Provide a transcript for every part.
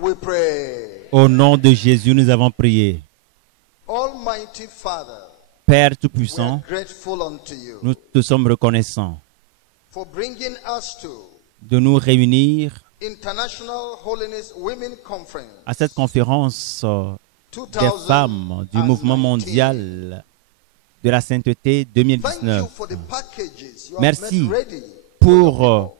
we pray. Au nom de Jésus, nous avons prié. Almighty Father, Père we are Tout-Puissant, grateful unto you nous te sommes reconnaissants for bringing us to de nous réunir International Holiness Women Conference à cette conférence des femmes du mouvement mondial de la sainteté Thank you 2019. for the packages you have Merci made ready pour for your people.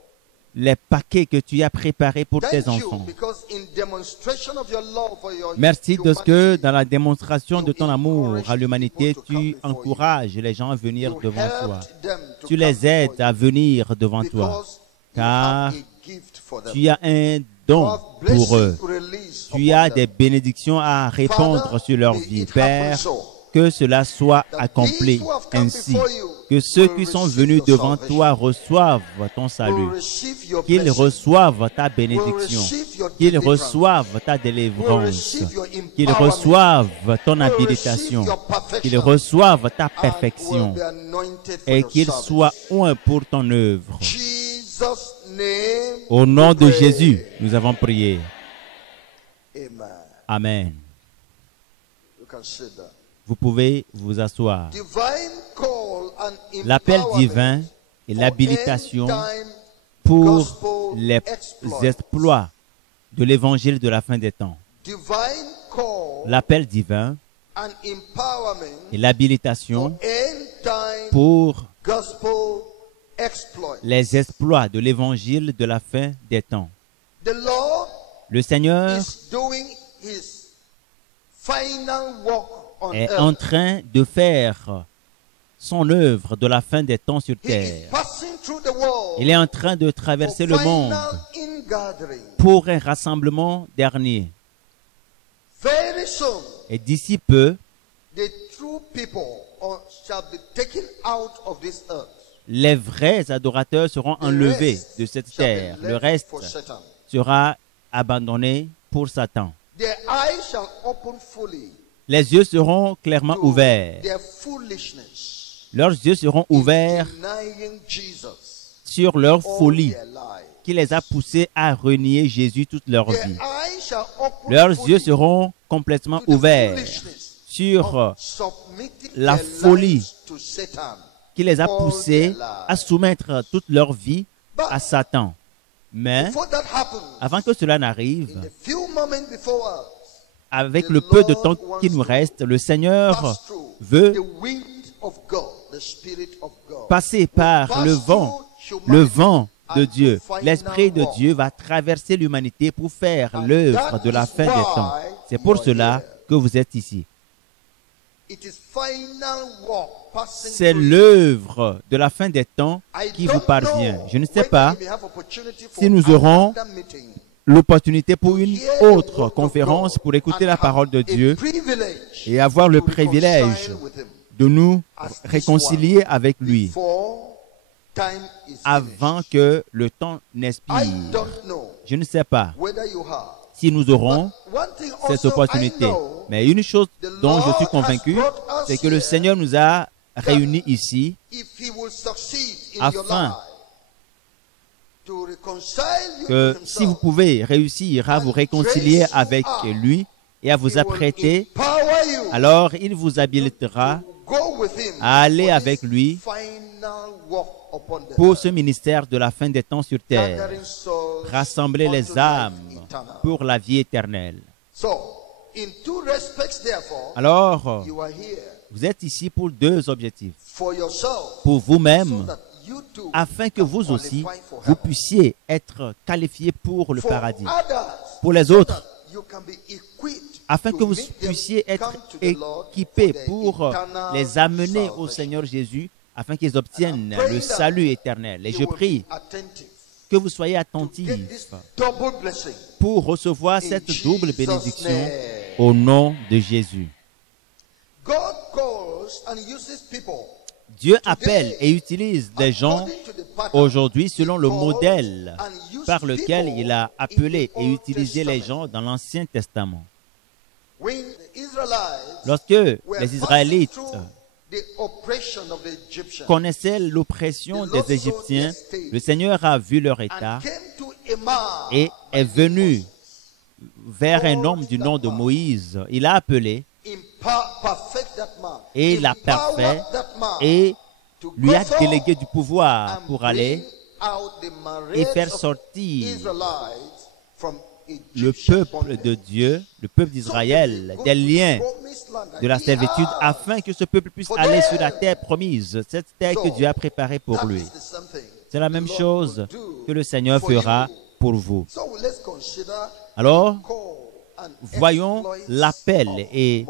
les paquets que tu as préparés pour tes Thank you enfants. because in demonstration of your love for your Merci de ce que humanity, dans la démonstration de ton amour à l'humanité, tu encourages les gens à venir you devant toi. helped them to Tu come les before aides à you venir devant toi, because car you have a gift for them. tu as un You don have pour eux. blessings released Tu upon as them. des bénédictions à répandre Father, sur leur may vie. it Père, happen so. que cela soit That accompli these who have come ainsi, before you que ceux will qui sont receive venus your devant salvation, toi reçoivent ton will salut, receive your qu'ils blessing, reçoivent ta will bénédiction, receive your qu'ils deliverance, reçoivent ta will délivrance, receive your qu'ils empowerment, reçoivent ton will habilitation, receive your qu'ils perfection, reçoivent ta and will perfection be anointed for et your qu'ils service. soient oints pour ton œuvre. Jesus' name. Au nom we de pray. Jésus, nous avons prié. Amen. Amen. You can sit down. Vous pouvez vous asseoir. Divine call and L'appel empowerment divin et for l'habilitation end-time pour gospel les exploits de l'évangile de la fin des temps. Divine call L'appel divin and empowerment et l'habilitation for end-time pour gospel exploit. les exploits de l'évangile de la fin des temps. The Lord Le Seigneur is doing his final work on est earth. en train de faire son œuvre de la fin des temps sur He is terre. passing through the world Il est en train de traverser le for monde final ingathering. pour un rassemblement dernier. Very soon, Et d'ici peu, the true people shall be taken out of this earth. les vrais adorateurs seront The enlevés rest de cette shall be terre. Le left reste for Satan. sera abandonné pour Satan. Their eyes shall open fully Les yeux seront clairement to ouverts. their foolishness Leurs yeux seront ouverts denying Jesus sur leur all folie their life. qui les a poussés à renier Jésus toute leur Their vie. eyes shall open Leurs fully yeux seront complètement to the ouverts foolishness sur of submitting la their folie lives to Satan qui les a all poussés their lives. à soumettre toute leur vie But à Satan. Mais before that happens, avant que cela in n'arrive, the few moments before us, avec the le peu de Lord temps wants qui nous to reste, le Seigneur pass through veut the wind of God, the Spirit of God. passer par Pass le vent, through le humanity vent de and Dieu. to final L'Esprit de walk. Dieu va traverser l'humanité pour faire And l'œuvre that de la is fin des why temps. C'est pour you are cela here. que vous êtes ici. It is final walk passing C'est through you. l'œuvre de la fin des temps I qui don't vous parvient. know Je ne sais whether pas you may have opportunity for si nous aurons another meeting. l'opportunité pour une autre conférence pour écouter la parole de Dieu et avoir le privilège de nous réconcilier avec lui avant que le temps n'expire. Je ne sais pas si nous aurons cette opportunité. Mais une chose dont je suis convaincu, c'est que le Seigneur nous a réunis ici afin que si vous pouvez réussir à vous réconcilier avec lui et à vous apprêter, alors il vous habilitera à aller avec lui pour ce ministère de la fin des temps sur terre, rassembler les âmes pour la vie éternelle. Alors, vous êtes ici pour deux objectifs. Pour vous-même, afin que vous aussi, vous puissiez être qualifiés pour le paradis. Pour les autres, afin que vous puissiez être équipés pour les amener au Seigneur Jésus, afin qu'ils obtiennent le salut éternel. Et je prie que vous soyez attentifs pour recevoir cette double bénédiction au nom de Jésus. Dieu appelle et utilise des gens aujourd'hui selon le modèle par lequel il a appelé et utilisé les gens dans l'Ancien Testament. Lorsque les Israélites connaissaient l'oppression des Égyptiens, le Seigneur a vu leur état et est venu vers un homme du nom de Moïse. Il a appelé et l'a parfait et lui a délégué du pouvoir pour aller et faire sortir le peuple de Dieu, le peuple d'Israël, des liens de la servitude, afin que ce peuple puisse aller sur la terre promise, cette terre que Dieu a préparée pour lui. C'est la même chose que le Seigneur fera pour vous. Alors, voyons l'appel et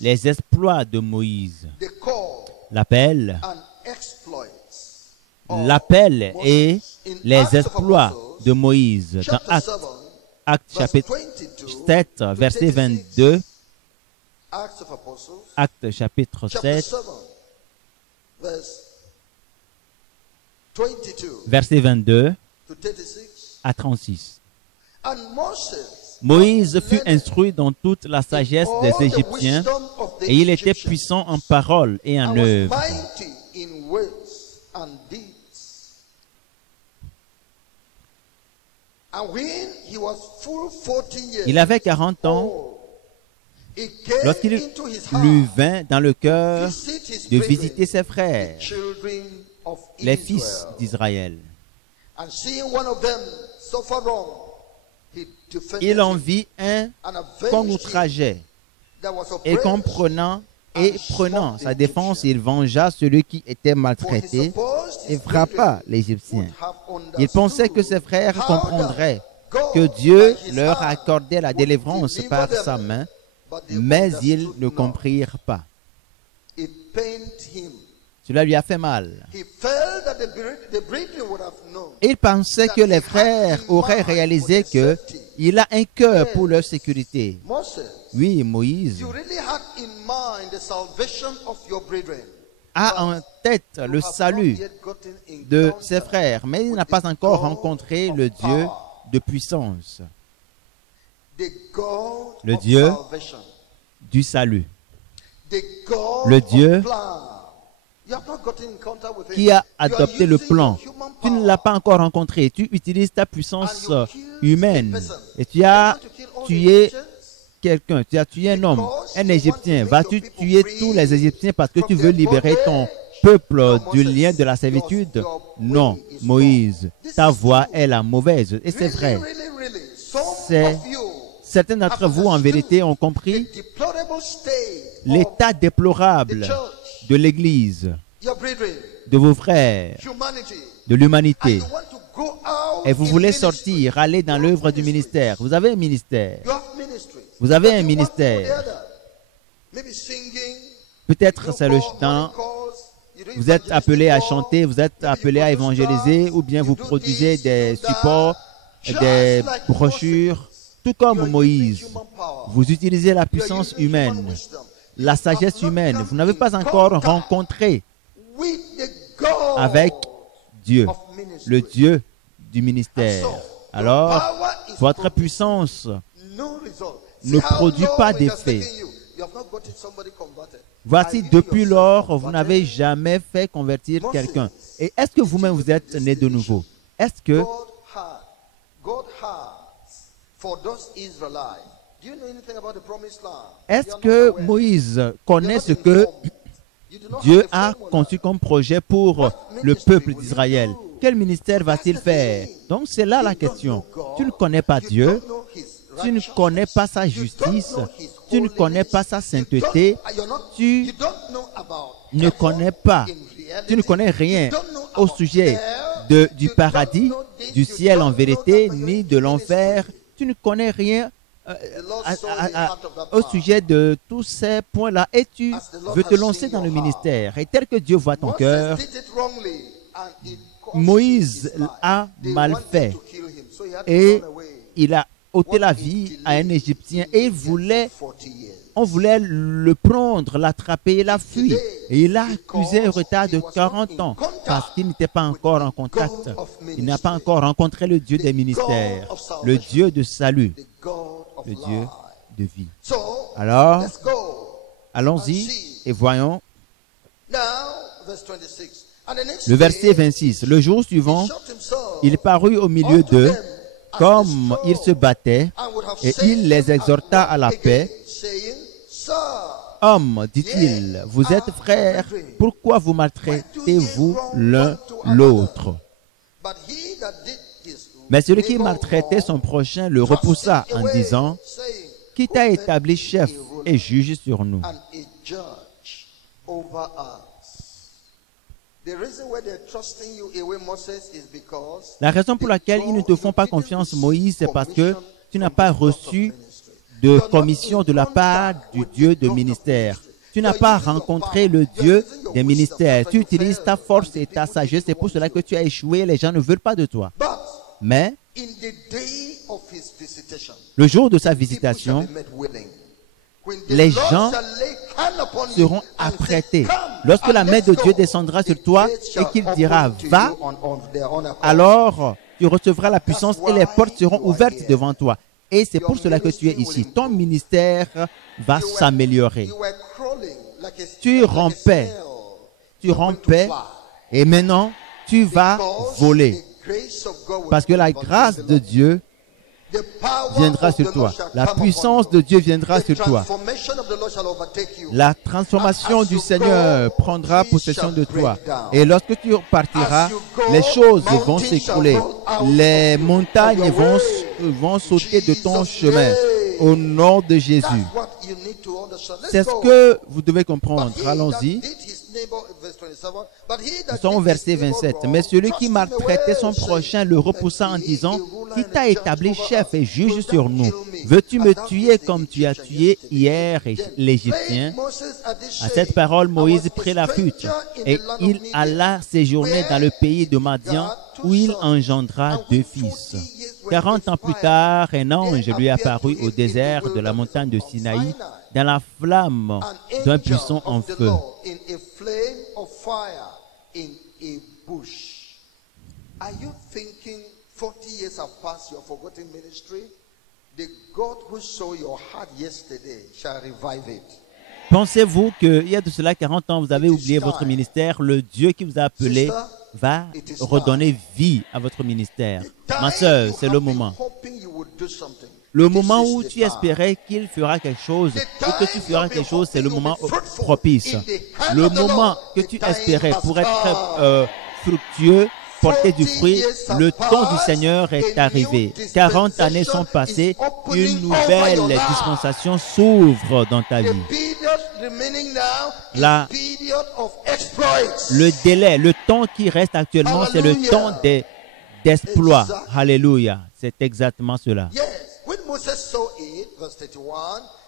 les exploits de Moïse. L'appel et les exploits de Moïse dans Actes chapitre 7, verset 22. Actes chapitre 7, verset 22 à 36. Moïse fut instruit dans toute la sagesse des Égyptiens et il était puissant en parole et en œuvre. Il avait 40 ans lorsqu'il lui vint dans le cœur de visiter ses frères, les fils d'Israël. Il en vit un qu'on outrageait, et prenant sa défense, il vengea celui qui était maltraité et frappa l'Égyptien. Il pensait que ses frères comprendraient que Dieu leur accordait la délivrance par sa main, mais ils ne comprirent pas. Cela lui a fait mal. Il pensait que les frères auraient réalisé qu'il a un cœur pour leur sécurité. Oui, Moïse a en tête le salut de ses frères, mais il n'a pas encore rencontré le Dieu de puissance, le Dieu du salut, le Dieu qui a adopté le plan. Tu ne l'as pas encore rencontré. Tu utilises ta puissance humaine et tu as tué quelqu'un. Tu as tué un homme, un Égyptien. Vas-tu tuer tous les Égyptiens parce que tu veux libérer ton peuple du lien de la servitude? Non, Moïse, ta voie est la mauvaise. Et c'est vrai. Certains d'entre vous, en vérité, ont compris l'état déplorable de l'Église, de vos frères, de l'humanité. Et vous voulez sortir, aller dans l'œuvre du ministère. Vous avez un ministère. Vous avez un ministère. Peut-être c'est le chant. Vous êtes appelé à chanter, vous êtes appelé à évangéliser, ou bien vous produisez des supports, des brochures. Tout comme Moïse, vous utilisez la puissance humaine, la sagesse humaine. Vous n'avez pas encore rencontré avec Dieu, le Dieu du ministère. Alors, votre puissance ne produit pas d'effet. Voici, depuis lors, vous n'avez jamais fait convertir quelqu'un. Et est-ce que vous-même vous êtes né de nouveau? Est-ce que Moïse connaît ce que Dieu a conçu comme projet pour le peuple d'Israël? Quel ministère va-t-il faire? Donc c'est là la question. Tu ne connais pas Dieu, tu ne connais pas sa justice, tu ne connais pas sa sainteté, tu ne connais rien au sujet du paradis, du ciel en vérité, ni de l'enfer. Tu ne connais rien au sujet de tous ces points-là et tu veux te lancer dans le ministère. Et tel que Dieu voit ton cœur, Moïse a mal fait et il a ôté la vie à un Égyptien et on voulait le prendre, l'attraper et la fuir. Et il a accusé un retard de 40 ans parce qu'il n'était pas encore en contact. Il n'a pas encore rencontré le Dieu des ministères, le Dieu de salut, le Dieu de vie. Alors, allons-y et voyons le verset 26. Le jour suivant, il parut au milieu d'eux, comme il se battait, Et il les exhorta à la paix. Hommes, dit-il, vous êtes frères, pourquoi vous maltraitez-vous l'un l'autre? Mais celui qui maltraitait son prochain le repoussa en disant, qui t'a établi chef et juge sur nous? La raison pour laquelle ils ne te font pas confiance, Moïse, c'est parce que tu n'as pas reçu de commission de la part du Dieu de ministère. Tu n'as pas rencontré le Dieu des ministères. Tu utilises ta force et ta sagesse. C'est pour cela que tu as échoué. Les gens ne veulent pas de toi. Mais, le jour de sa visitation, les gens seront apprêtés. Lorsque la main de Dieu descendra sur toi et qu'il dira « Va », alors tu recevras la puissance et les portes seront ouvertes devant toi. Et c'est pour cela que tu es ici. Ton ministère va s'améliorer. Tu rampais, et maintenant tu vas voler. Parce que la grâce de Dieu viendra sur toi. La puissance de Dieu viendra sur toi. La transformation du Seigneur prendra possession de toi. Et lorsque tu partiras, les choses vont s'écrouler. Les montagnes vont sauter de ton chemin. Au nom de Jésus. C'est ce que vous devez comprendre. Allons-y. Nous sommes au verset 27. Mais celui qui maltraitait son prochain le repoussa en disant, qui t'a établi chef et juge sur nous? Veux-tu me tuer comme tu as tué hier l'Égyptien? À cette parole, Moïse prit la flûte et il alla séjourner dans le pays de Madian où il engendra 2 fils. 40 ans plus tard, un ange lui apparut au désert de la montagne de Sinaï dans la flamme d'un buisson en feu. Are you thinking 40 years have passed, you have forgotten ministry? The God who saw your heart yesterday shall revive it. Pensez-vous qu'il y a de cela 40 ans, vous avez oublié votre ministère? Le Dieu qui vous a appelé va redonner vie à votre ministère. Ma sœur, c'est le moment. Le moment où tu espérais qu'il fera quelque chose, ou que tu feras quelque chose, c'est le moment propice. Le moment que tu espérais pour être fructueux, porter du fruit, le temps du Seigneur est arrivé. 40 années sont passées, une nouvelle dispensation s'ouvre dans ta vie. Le délai, le temps qui reste actuellement, c'est le temps d'exploit. Alléluia. C'est exactement cela.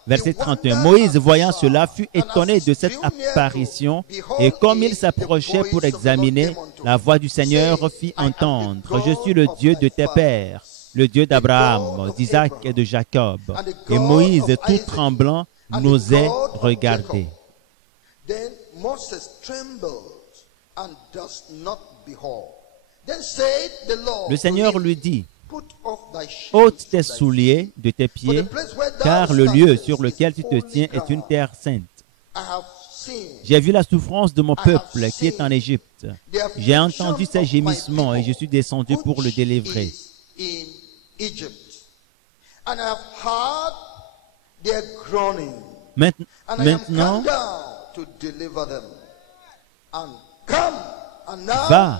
Verset 31. Moïse, voyant cela, fut étonné de cette apparition, et comme il s'approchait pour examiner, la voix du Seigneur fit entendre, « Je suis le Dieu de tes pères, le Dieu d'Abraham, d'Isaac et de Jacob. » Et Moïse, tout tremblant, n'osait regarder. Le Seigneur lui dit, « Ôte tes souliers de tes pieds, car le lieu sur lequel tu te tiens est une terre sainte. J'ai vu la souffrance de mon peuple qui est en Égypte. J'ai entendu ses gémissements et je suis descendu pour le délivrer. Maintenant, va,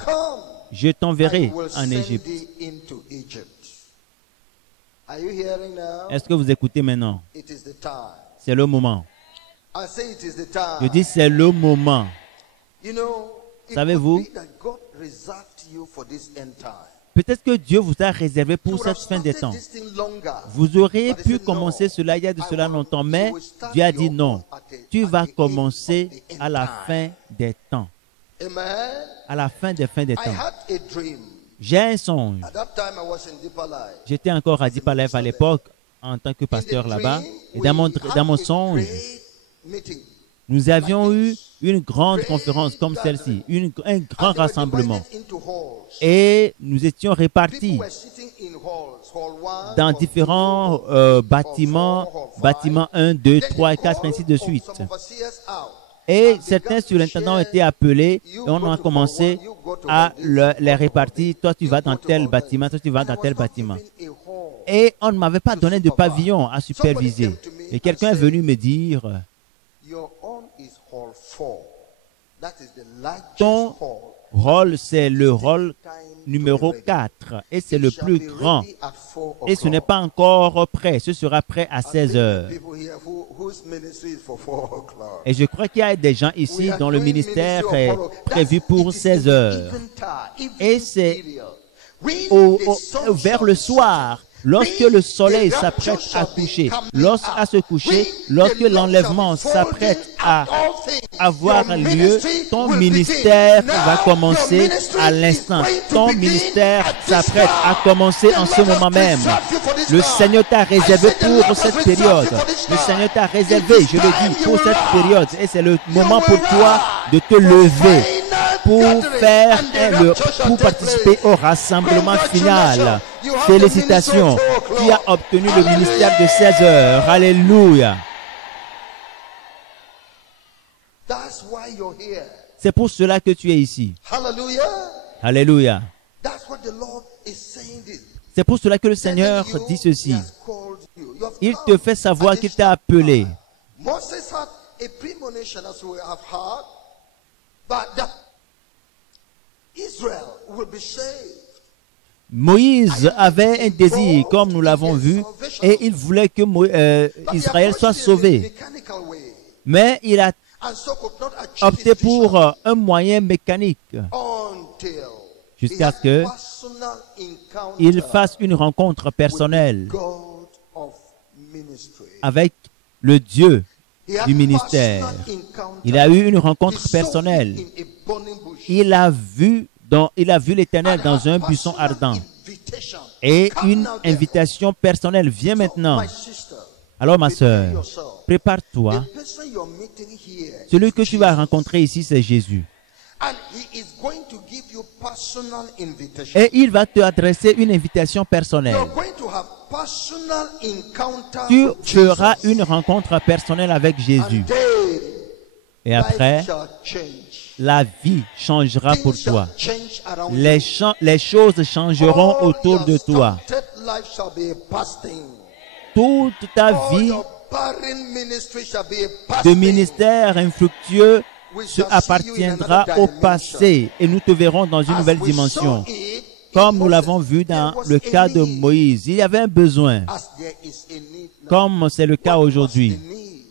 je t'enverrai en Égypte. » Est-ce que vous écoutez maintenant? C'est le moment. Je dis c'est le moment. Savez-vous, peut-être que Dieu vous a réservé pour cette fin des temps. Vous auriez pu commencer cela il y a de cela longtemps, mais Dieu a dit non. Tu vas commencer à la fin des temps. À la fin des temps. J'ai un songe. J'étais encore à Deeper Life à l'époque en tant que pasteur là-bas. Et dans mon songe, nous avions eu une grande conférence comme celle-ci, un grand rassemblement. Et nous étions répartis dans différents bâtiments 1, 2, 3, 4, ainsi de suite. Et certains surintendants ont été appelés et on a commencé à les répartir. Toi, tu vas dans tel bâtiment, toi, tu vas dans tel bâtiment. Et on ne m'avait pas donné de pavillon à superviser. Et quelqu'un est venu me dire, ton rôle, c'est le rôle numéro 4 et c'est le plus grand. Et ce n'est pas encore prêt, ce sera prêt à 16 heures. Et je crois qu'il y a des gens ici dont le ministère est prévu pour 16 heures. Et c'est vers le soir, lorsque le soleil s'apprête à coucher, lorsqu'à se coucher, lorsque l'enlèvement s'apprête à avoir lieu, ton ministère va commencer à l'instant. Ton ministère s'apprête à commencer en ce moment même. Le Seigneur t'a réservé pour cette période. Le Seigneur t'a réservé, je le dis, pour cette période. Et c'est le moment pour toi de te lever pour participer au rassemblement final. Félicitations, tu as obtenu le ministère de 16 heures. Alléluia. C'est pour cela que tu es ici. Alléluia. C'est pour cela que le Seigneur dit ceci. Il te fait savoir qu'il t'a appelé. Moïse avait un désir, comme nous l'avons vu, et il voulait que Israël soit sauvé. Mais il a opté pour un moyen mécanique jusqu'à ce qu'il fasse une rencontre personnelle avec le Dieu du ministère. Il a eu une rencontre personnelle. Il a vu l'Éternel dans un buisson ardent. Et une invitation personnelle vient maintenant. Alors ma sœur, prépare-toi. Celui que tu vas rencontrer ici, c'est Jésus. Et il va te adresser une invitation personnelle. Tu feras une rencontre personnelle avec Jésus. Et après, la vie changera pour toi. Les choses changeront autour de toi. Toute ta vie de ministère infructueux appartiendra au passé et nous te verrons dans une nouvelle dimension. Comme nous l'avons vu dans le cas de Moïse, il y avait un besoin. Comme c'est le cas aujourd'hui.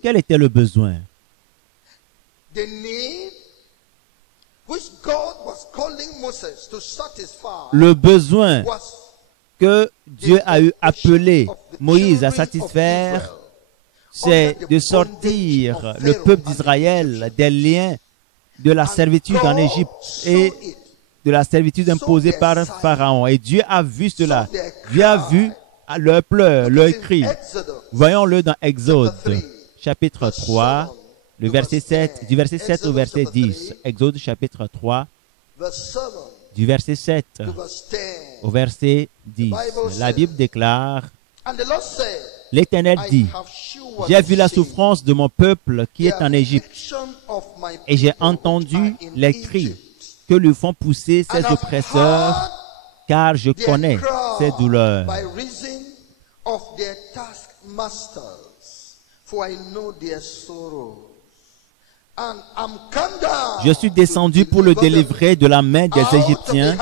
Quel était le besoin? Le besoin que Dieu a eu appelé Moïse à satisfaire, c'est de sortir le peuple d'Israël des liens de la servitude en Égypte et de la servitude imposée par Pharaon. Et Dieu a vu cela. Dieu a vu leur pleurs, leur cri. Voyons-le dans Exode, chapitre 3, le verset 7, du verset 7 au verset 10. Exode, chapitre 3, du verset 7 au verset 10. La Bible déclare, l'Éternel dit, « J'ai vu la souffrance de mon peuple qui est en Égypte, et j'ai entendu les cris que lui font pousser ses oppresseurs, car je connais ses douleurs. Je suis descendu pour le délivrer de la main des Égyptiens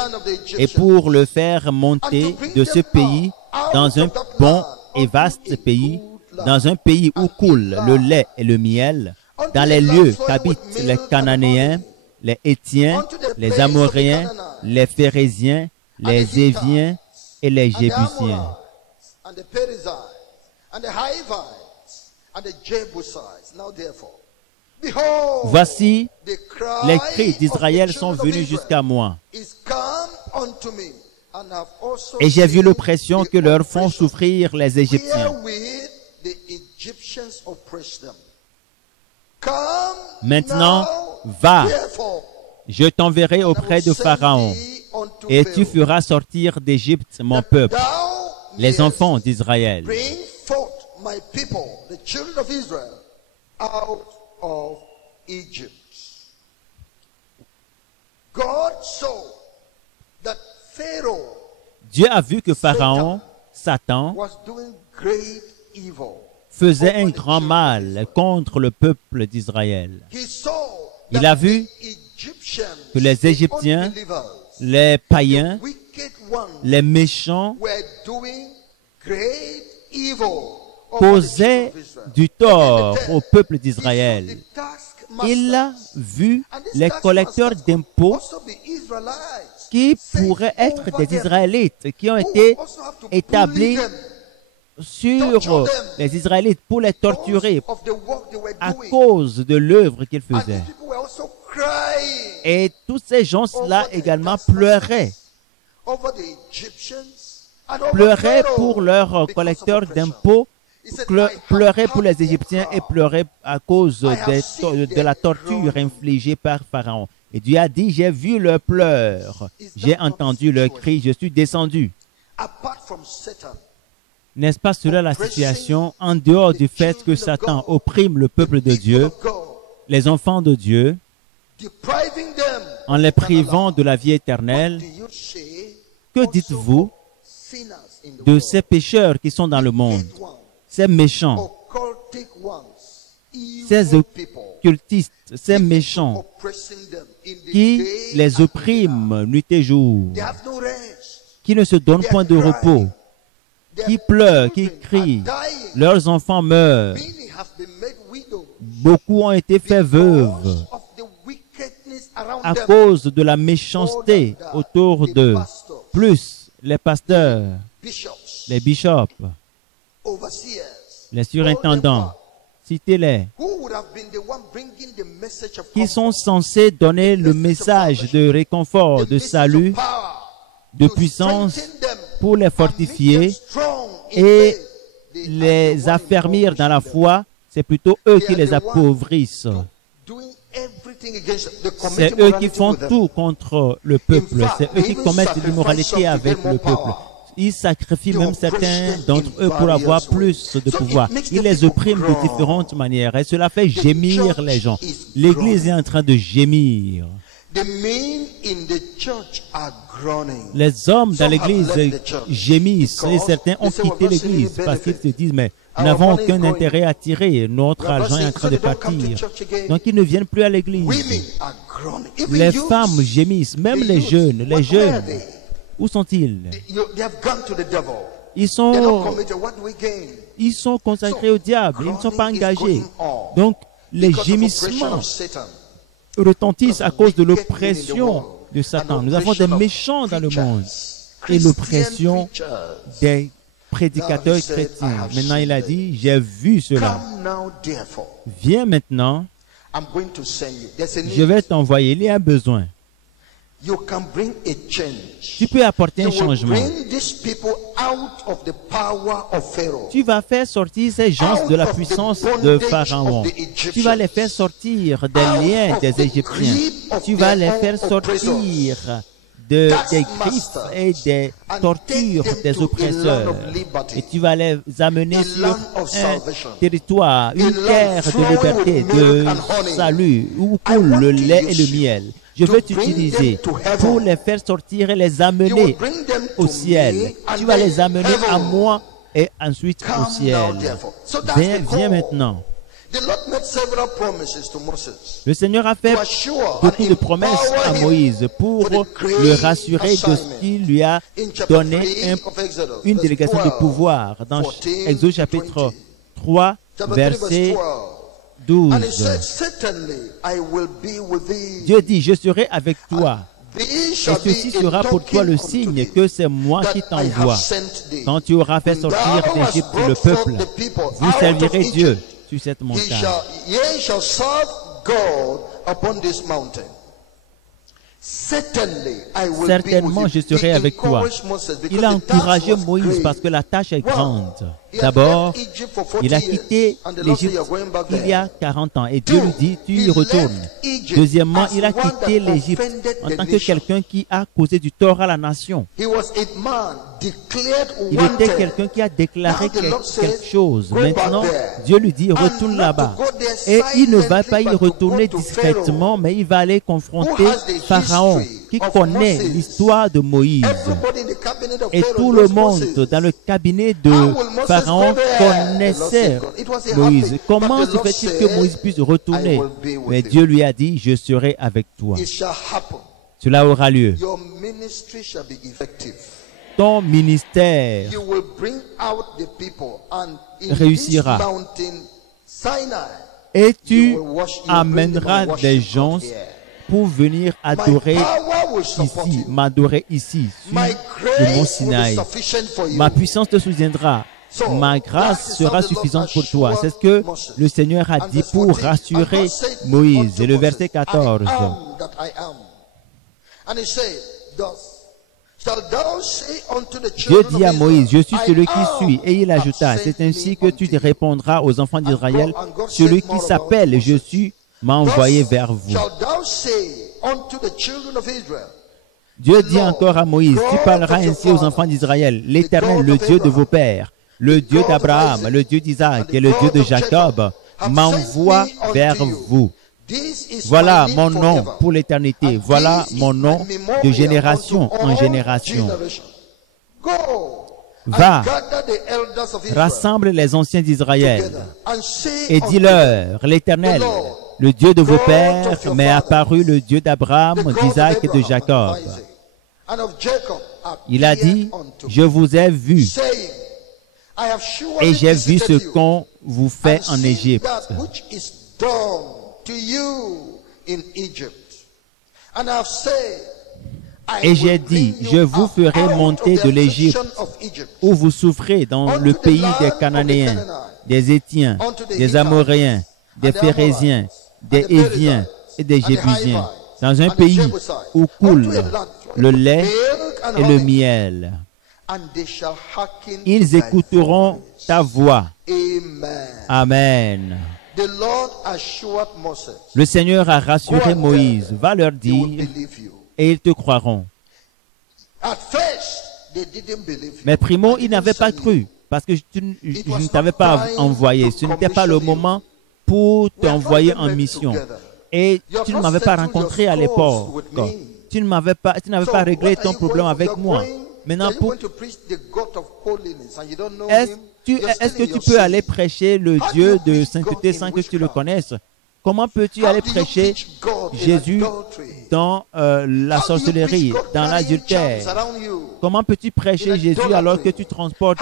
et pour le faire monter de ce pays dans un bon et vaste pays, dans un pays où coule le lait et le miel, dans les lieux qu'habitent les Cananéens, les Hétiens, les Amoréens, les Phéréziens, les Éviens et les Jébusiens. » Voici, les cris d'Israël sont venus jusqu'à moi. Et j'ai vu l'oppression que leur font souffrir les Égyptiens. Maintenant, va, je t'enverrai auprès de Pharaon, et tu feras sortir d'Égypte mon peuple, les enfants d'Israël. Dieu a vu que Pharaon, Satan faisait un grand mal contre le peuple d'Israël. Il a vu que les Égyptiens, les païens, les méchants causaient du tort au peuple d'Israël. Il a vu les collecteurs d'impôts qui pourraient être des Israélites, qui ont été établis sur les Israélites pour les torturer à cause de l'œuvre qu'ils faisaient. Et tous ces gens-là également pleuraient pour leurs collecteurs d'impôts, pleuraient pour les Égyptiens et pleuraient à cause de la torture infligée par Pharaon. Et Dieu a dit, j'ai vu leurs pleurs, j'ai entendu leurs cris, je suis descendu. N'est-ce pas cela la situation en dehors du fait que Satan opprime le peuple de Dieu, les enfants de Dieu, en les privant de la vie éternelle? Que dites-vous de ces pécheurs qui sont dans le monde, ces méchants, ces occultistes, ces méchants qui les oppriment nuit et jour, qui ne se donnent point de repos, qui pleurent, qui crient, leurs enfants meurent. Beaucoup ont été faits veuves à cause de la méchanceté autour d'eux, plus les pasteurs, les bishops, les surintendants, citez-les, qui sont censés donner le message de réconfort, de salut, de puissance pour les fortifier et les affermir dans la foi. C'est plutôt eux qui les appauvrissent. C'est eux qui font tout contre le peuple. C'est eux qui commettent l'immoralité avec le peuple. Ils sacrifient même certains d'entre eux pour avoir plus de pouvoir. Ils les oppriment de différentes manières et cela fait gémir les gens. L'Église est en train de gémir. Les hommes dans l'Église gémissent et certains ont quitté l'Église parce qu'ils se disent, mais nous n'avons aucun intérêt à tirer, notre argent est en train de partir. Donc ils ne viennent plus à l'Église. Les femmes gémissent, même les jeunes, où sont-ils? Ils sont consacrés au diable, ils ne sont pas engagés. Donc les gémissements retentissent à cause de l'oppression de Satan. Nous avons des méchants dans le monde et l'oppression des prédicateurs chrétiens. Maintenant, il a dit, j'ai vu cela. Viens maintenant, je vais t'envoyer. Il y a un besoin. Tu peux apporter un changement. Tu vas faire sortir ces gens de la puissance de Pharaon. Tu vas les faire sortir des liens des Égyptiens. Tu vas les faire sortir des griffes et des tortures des oppresseurs. Et tu vas les amener sur un territoire, une terre de liberté, de salut, où coule le lait et le miel. Je veux t'utiliser pour les faire sortir et les amener au ciel. Tu vas les amener à moi et ensuite au ciel. Viens maintenant. Le Seigneur a fait beaucoup de promesses à Moïse pour le rassurer de ce qu'il lui a donné une délégation de pouvoir. Dans Exode chapitre 3, verset 12. Dieu dit, je serai avec toi. Et ceci sera pour toi le signe que c'est moi qui t'envoie. Quand tu auras fait sortir d'Égypte le peuple, vous servirez Dieu sur cette montagne. Certainement, je serai avec toi. Il a encouragé Moïse parce que la tâche est grande. D'abord, il a quitté l'Égypte il y a 40 ans et Dieu lui dit, tu y retournes. Deuxièmement, il a quitté l'Égypte en tant que quelqu'un qui a causé du tort à la nation. Il était quelqu'un qui a déclaré quelque chose. Maintenant, Dieu lui dit, retourne là-bas. Et il ne va pas y retourner discrètement, mais il va aller confronter Pharaon qui connaît l'histoire de Moïse. Et tout le monde dans le cabinet de Pharaon connaissait Moïse. Comment se fait-il que Moïse puisse retourner? Mais Dieu lui a dit, je serai avec toi. Cela aura lieu. Ton ministère réussira. Et tu amèneras des gens pour venir adorer ici, m'adorer ici, sur le mont Sinaï. Ma puissance te soutiendra. Ma grâce sera suffisante pour toi. C'est ce que le Seigneur a dit pour rassurer Moïse. Et le verset 14. Dieu dit à Moïse, je suis celui qui suis. Et il ajouta, c'est ainsi que tu te répondras aux enfants d'Israël, celui qui s'appelle je suis m'a envoyé vers vous. Dieu dit encore à Moïse, tu parleras ainsi aux enfants d'Israël, l'Éternel, le Dieu de vos pères, le Dieu d'Abraham, le Dieu d'Isaac et le Dieu de Jacob, m'envoie vers vous. Voilà mon nom pour l'éternité. Voilà mon nom de génération en génération. Va, rassemble les anciens d'Israël et dis-leur, l'Éternel, le Dieu de vos pères, m'est apparu le Dieu d'Abraham, d'Isaac et de Jacob. Il a dit, je vous ai vu et j'ai vu ce qu'on vous fait en Égypte. Et j'ai dit, je vous ferai monter de l'Égypte, où vous souffrez dans le pays des Cananéens, des Héthiens, des Amoréens, des Phéréziens, des Héviens et des Jébusiens, dans un pays où coule le lait et le miel. Ils écouteront ta voix. Amen. Le Seigneur a rassuré Moïse. Va leur dire et ils te croiront. Mais primo, ils n'avaient pas cru parce que je ne t'avais pas envoyé. Ce n'était pas le moment pour t'envoyer en mission. Et tu ne m'avais pas rencontré à l'époque. Tu n'avais pas réglé ton problème avec moi. Maintenant, est-ce que tu peux aller prêcher le Dieu de sainteté sans que tu le connaisses? Comment peux-tu aller prêcher Jésus dans la sorcellerie, dans l'adultère? Comment peux-tu prêcher Jésus alors que tu transportes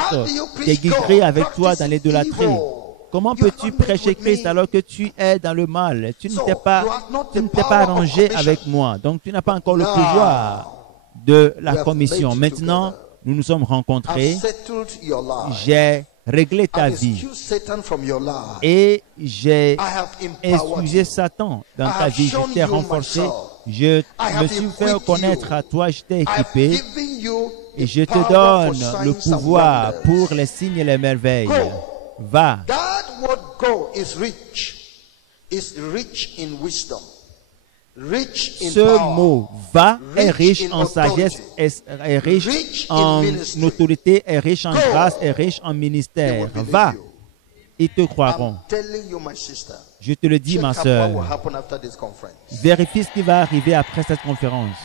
des guigris avec toi dans l'idolâtrie? Comment peux-tu prêcher Christ alors que tu es dans le mal? Tu ne t'es pas arrangé avec moi. Donc, tu n'as pas encore le pouvoir de la commission. Maintenant, nous nous sommes rencontrés. J'ai réglé ta vie et j'ai excusé Satan dans ta vie. Je t'ai renforcé. Je me suis fait connaître à toi. Je t'ai équipé et je te donne le pouvoir pour les signes et les merveilles. Va. Ce mot va est riche en sagesse, est riche en autorité, est riche en grâce, est riche en ministère. Va, ils te croiront. Je te le dis, ma sœur. Vérifie ce qui va arriver après cette conférence.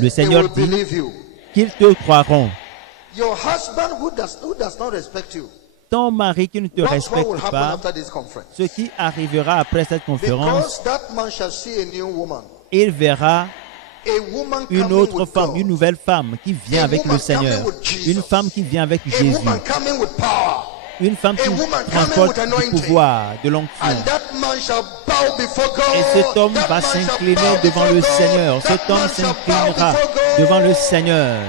Le Seigneur dit qu'ils te croiront. Ton mari qui ne te respecte pas, ce qui arrivera après cette conférence, il verra une autre femme, une nouvelle femme qui vient avec le Seigneur, une femme qui vient avec Jésus, une femme qui transporte du pouvoir, de l'onction. Et cet homme va s'incliner devant le Seigneur. Cet homme s'inclinera devant le Seigneur.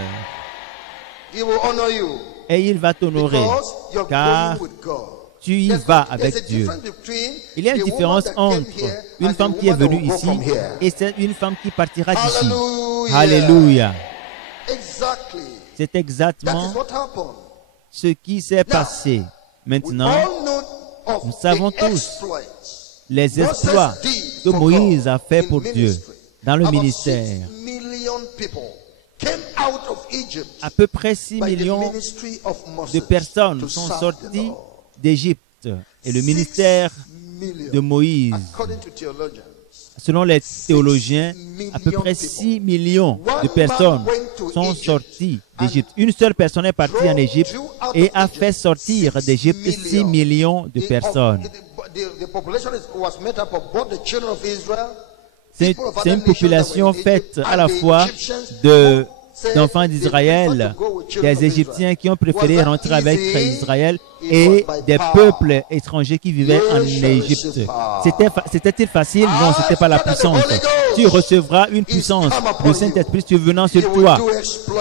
Et il va t'honorer, car tu y vas avec Dieu. Il y a une différence entre une femme qui est venue ici et une femme qui partira d'ici. Alléluia. C'est exactement ce qui s'est passé. Maintenant, nous savons tous les exploits que Moïse a fait pour Dieu dans le ministère. À peu près 6 millions de personnes sont sorties d'Égypte et le ministère de Moïse, selon les théologiens, à peu près 6 millions de personnes sont sorties d'Égypte. Une seule personne est partie en Égypte et a fait sortir d'Égypte 6 millions de personnes. C'est une population faite à la fois d'enfants d'Israël, des Égyptiens qui ont préféré rentrer avec Israël et des peuples étrangers qui vivaient en Égypte. C'était-il facile? Non, ce n'était pas la puissance. Tu recevras une puissance. Le Saint-Esprit survenant sur toi.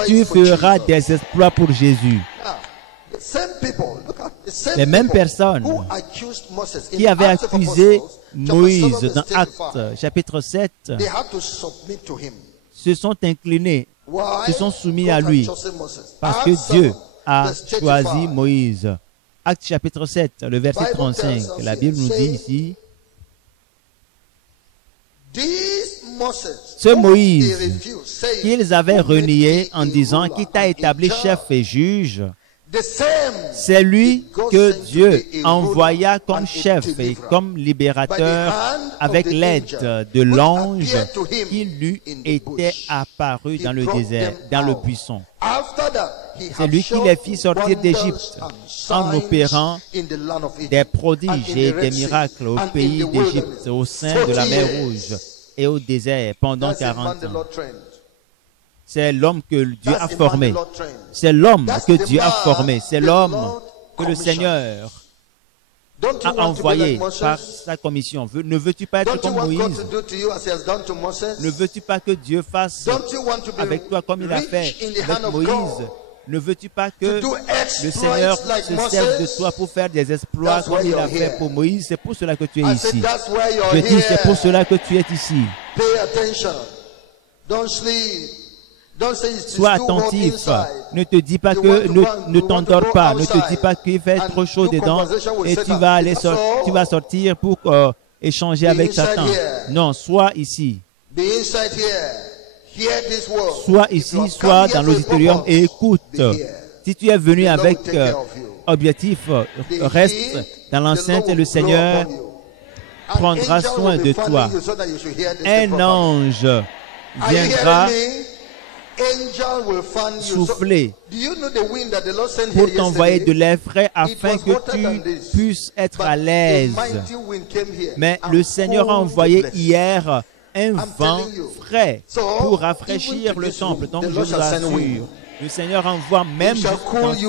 Tu feras des exploits pour Jésus. Les mêmes personnes qui avaient accusé Moïse dans Actes chapitre 7 se sont inclinés, se sont soumis à lui parce que Dieu a choisi Moïse. Actes chapitre 7, le verset 35, la Bible nous dit ici, ce Moïse qu'ils avaient renié en disant qu'il t'a établi chef et juge, c'est lui que Dieu envoya comme chef et comme libérateur avec l'aide de l'ange qui lui était apparu dans le désert, dans le buisson. C'est lui qui les fit sortir d'Égypte en opérant des prodiges et des miracles au pays d'Égypte, au sein de la mer Rouge et au désert pendant 40 ans. C'est l'homme que Dieu a formé. C'est l'homme que Dieu a formé. C'est l'homme que le Seigneur a envoyé par sa commission. Ne veux-tu pas être comme Moïse? Ne veux-tu pas que Dieu fasse avec toi comme il a fait avec Moïse? Ne veux-tu pas que le Seigneur se serve de toi pour faire des exploits comme il a fait pour Moïse? C'est pour cela que tu es ici. Je dis, c'est pour cela que tu es ici. Sois attentif. Ne te dis pas que ne t'endors pas. Ne te dis pas qu'il fait trop chaud dedans et tu vas sortir pour échanger avec Satan. Non, sois ici. Sois ici, sois dans l'auditorium et écoute. Si tu es venu avec objectif, reste dans l'enceinte et le Seigneur prendra soin de toi. Un ange viendra souffler pour t'envoyer de l'air frais afin que tu puisses être à l'aise. Mais le Seigneur a envoyé hier un vent frais pour rafraîchir le temple. Donc je vous assure, le Seigneur envoie même dans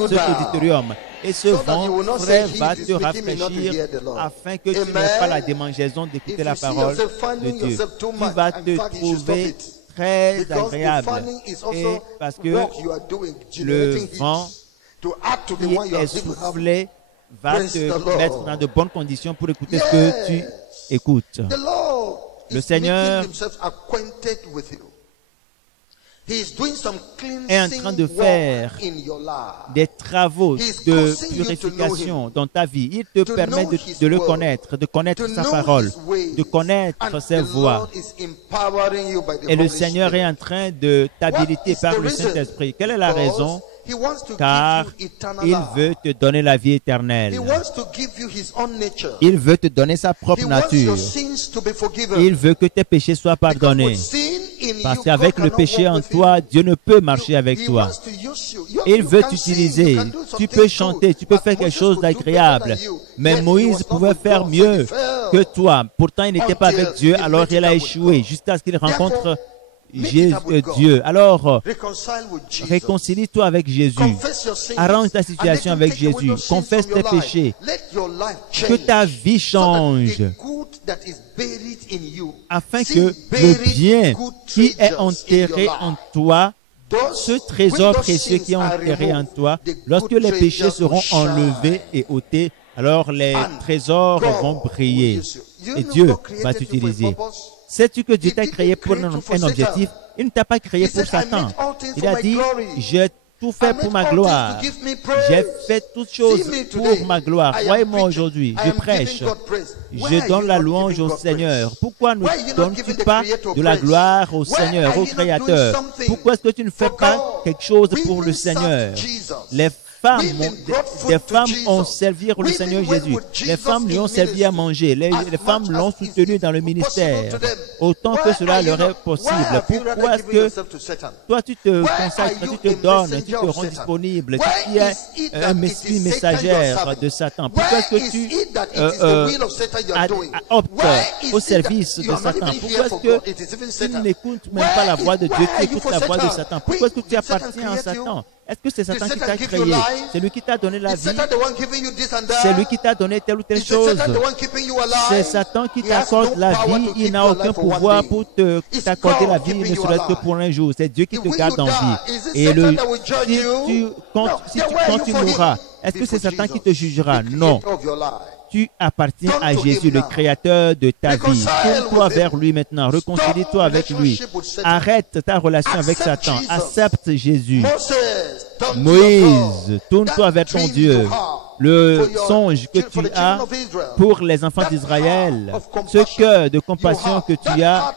cet auditorium. Et ce vent frais va te rafraîchir afin que tu n'aies pas la démangeaison d'écouter la parole de Dieu. Tu vas te trouver très agréable. Et parce que le vent qui est soufflé va te mettre dans de bonnes conditions pour écouter ce que tu écoutes. Le Seigneur est en train de faire des travaux de purification dans ta vie. Il te permet de le connaître, de connaître sa parole, de connaître ses voies. Et le Seigneur est en train de t'habiliter par le Saint-Esprit. Quelle est la raison? Car il veut te donner la vie éternelle. Il veut te donner sa propre nature. Il veut que tes péchés soient pardonnés. Parce qu'avec le péché en toi, Dieu ne peut marcher avec toi. Il veut t'utiliser. Tu peux chanter, tu peux faire quelque chose d'agréable. Mais Moïse pouvait faire mieux que toi. Pourtant, il n'était pas avec Dieu, alors il a échoué jusqu'à ce qu'il rencontre Dieu. Alors, réconcilie-toi avec Jésus. Arrange ta situation avec Jésus. Confesse tes péchés. Que ta vie change. Afin que le bien qui est enterré en toi, ce trésor précieux qui est enterré en toi, lorsque les péchés seront enlevés et ôtés, alors les trésors vont briller. Et Dieu va t'utiliser. Sais-tu que Dieu t'a créé pour un objectif? Il ne t'a pas créé pour Satan. Il a dit, j'ai tout fait pour ma gloire. J'ai fait toutes choses pour ma gloire. Croyez-moi aujourd'hui, je prêche. Je donne la louange au Seigneur. Pourquoi ne donnes-tu pas de la gloire au Seigneur, au Créateur? Pourquoi est-ce que tu ne fais pas quelque chose pour le Seigneur? Les des femmes ont servi le Seigneur Jésus. Les femmes lui ont servi à manger. Les femmes l'ont soutenu dans le ministère. Autant que cela leur est possible. Pourquoi est-ce que toi tu te consacres, tu te donnes, tu te rends disponible, tu es un messie messagère de Satan? Pourquoi est-ce que tu optes au service de Satan? Pourquoi est-ce que tu n'écoutes même pas la voix de Dieu, tu écoutes la voix de Satan? Pourquoi est-ce que tu appartiens à Satan? Est-ce que c'est Satan qui t'a créé? C'est lui qui t'a donné la vie? C'est lui qui t'a donné telle ou telle chose? C'est Satan qui t'accorde la vie. Il n'a aucun pouvoir pour t'accorder la vie, ne serait-ce que pour un jour. C'est Dieu qui te garde en vie. Et quand tu mourras, est-ce que c'est Satan qui te jugera? Non. Tu appartiens à Jésus, le créateur de ta vie. Tourne-toi vers lui maintenant. Réconcilie-toi avec lui. Arrête ta relation avec Satan. Accepte Jésus. Moïse, tourne-toi vers ton Dieu. Le songe que tu as pour les enfants d'Israël, ce cœur de compassion que tu as,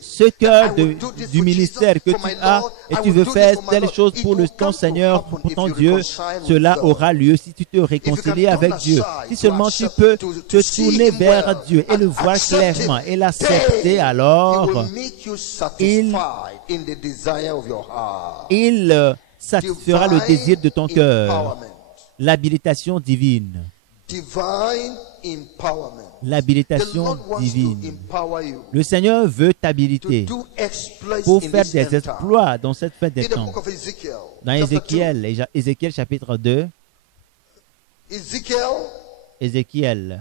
ce cœur du ministère que tu as, et tu veux faire telle chose pour ton Seigneur, pour ton Dieu, cela aura lieu si tu te réconcilies avec Dieu. Si seulement tu peux te tourner vers Dieu et le voir clairement et l'accepter, alors il satisfera le désir de ton cœur. L'habilitation divine. L'habilitation divine. Le Seigneur veut t'habiliter pour faire des exploits dans cette fin des temps. Dans Ézéchiel chapitre 2, Ézéchiel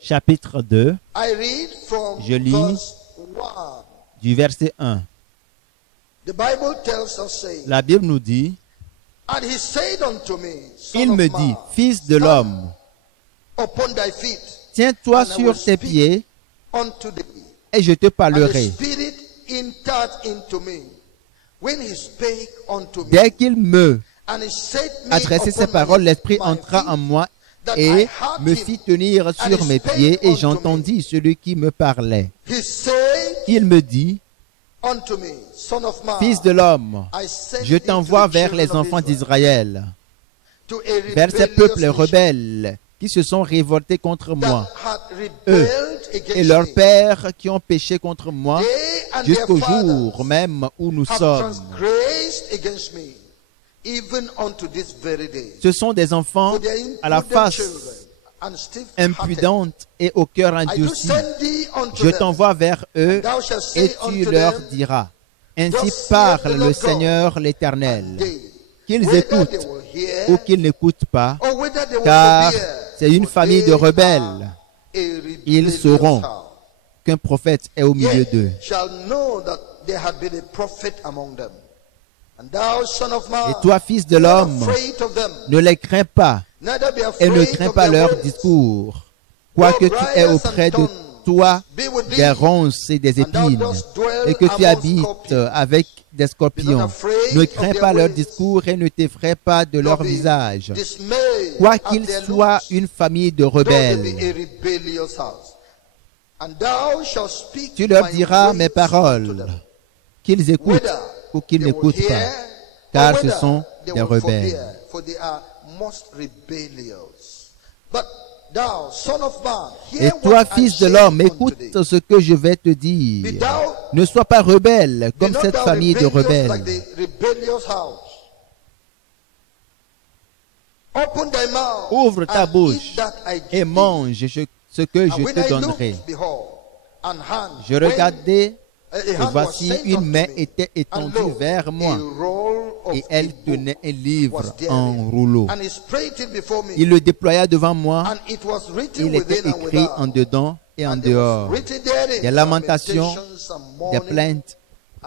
chapitre 2, je lis du verset 1. La Bible nous dit, il me dit, fils de l'homme, tiens-toi sur tes pieds et je te parlerai. Dès qu'il me adressait ces paroles, l'Esprit entra en moi et me fit tenir sur mes pieds et j'entendis celui qui me parlait. Il me dit, fils de l'homme, je t'envoie vers les enfants d'Israël, vers ces peuples rebelles qui se sont révoltés contre moi, eux et leurs pères qui ont péché contre moi jusqu'au jour même où nous sommes. Ce sont des enfants à la face impudente et au cœur endurci. Je t'envoie vers eux et tu leur diras, ainsi parle le Seigneur l'Éternel, qu'ils écoutent ou qu'ils n'écoutent pas, car c'est une famille de rebelles. Ils sauront qu'un prophète est au milieu d'eux. Et toi, fils de l'homme, ne les crains pas et ne crains pas leur discours, quoique tu aies auprès de toi des ronces et des épines, et que tu habites avec des scorpions. Ne crains pas leur discours et ne t'effraie pas de leur visage, quoiqu'ils soient une famille de rebelles. Tu leur diras mes paroles, qu'ils écoutent ou qu'ils n'écoutent pas, car ce sont des rebelles. Et toi, fils de l'homme, écoute ce que je vais te dire. Ne sois pas rebelle comme cette famille de rebelles. Ouvre ta bouche et mange ce que je te donnerai. Je regardais, et voici une main était étendue vers moi, et elle tenait un livre en rouleau. Il le déploya devant moi. Il était écrit en dedans et en dehors des lamentations, des plaintes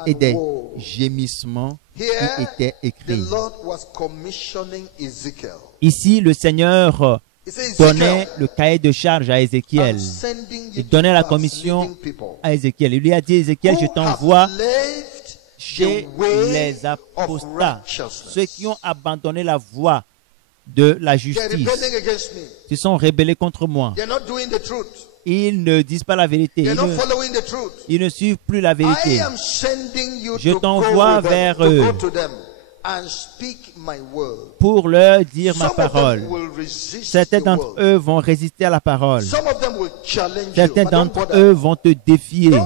et des gémissements qui étaient écrits. Ici, le Seigneur donnait le cahier de charge à Ézéchiel. Il donnait la commission à Ézéchiel. Il lui a dit, Ézéchiel, je t'envoie chez les apostats, ceux qui ont abandonné la voie de la justice. Ils sont rebellés contre moi. Ils ne disent pas la vérité. Ils ne suivent plus la vérité. Je t'envoie vers eux. pour leur dire ma parole. Certains d'entre eux vont résister à la parole. Certains d'entre eux vont te défier.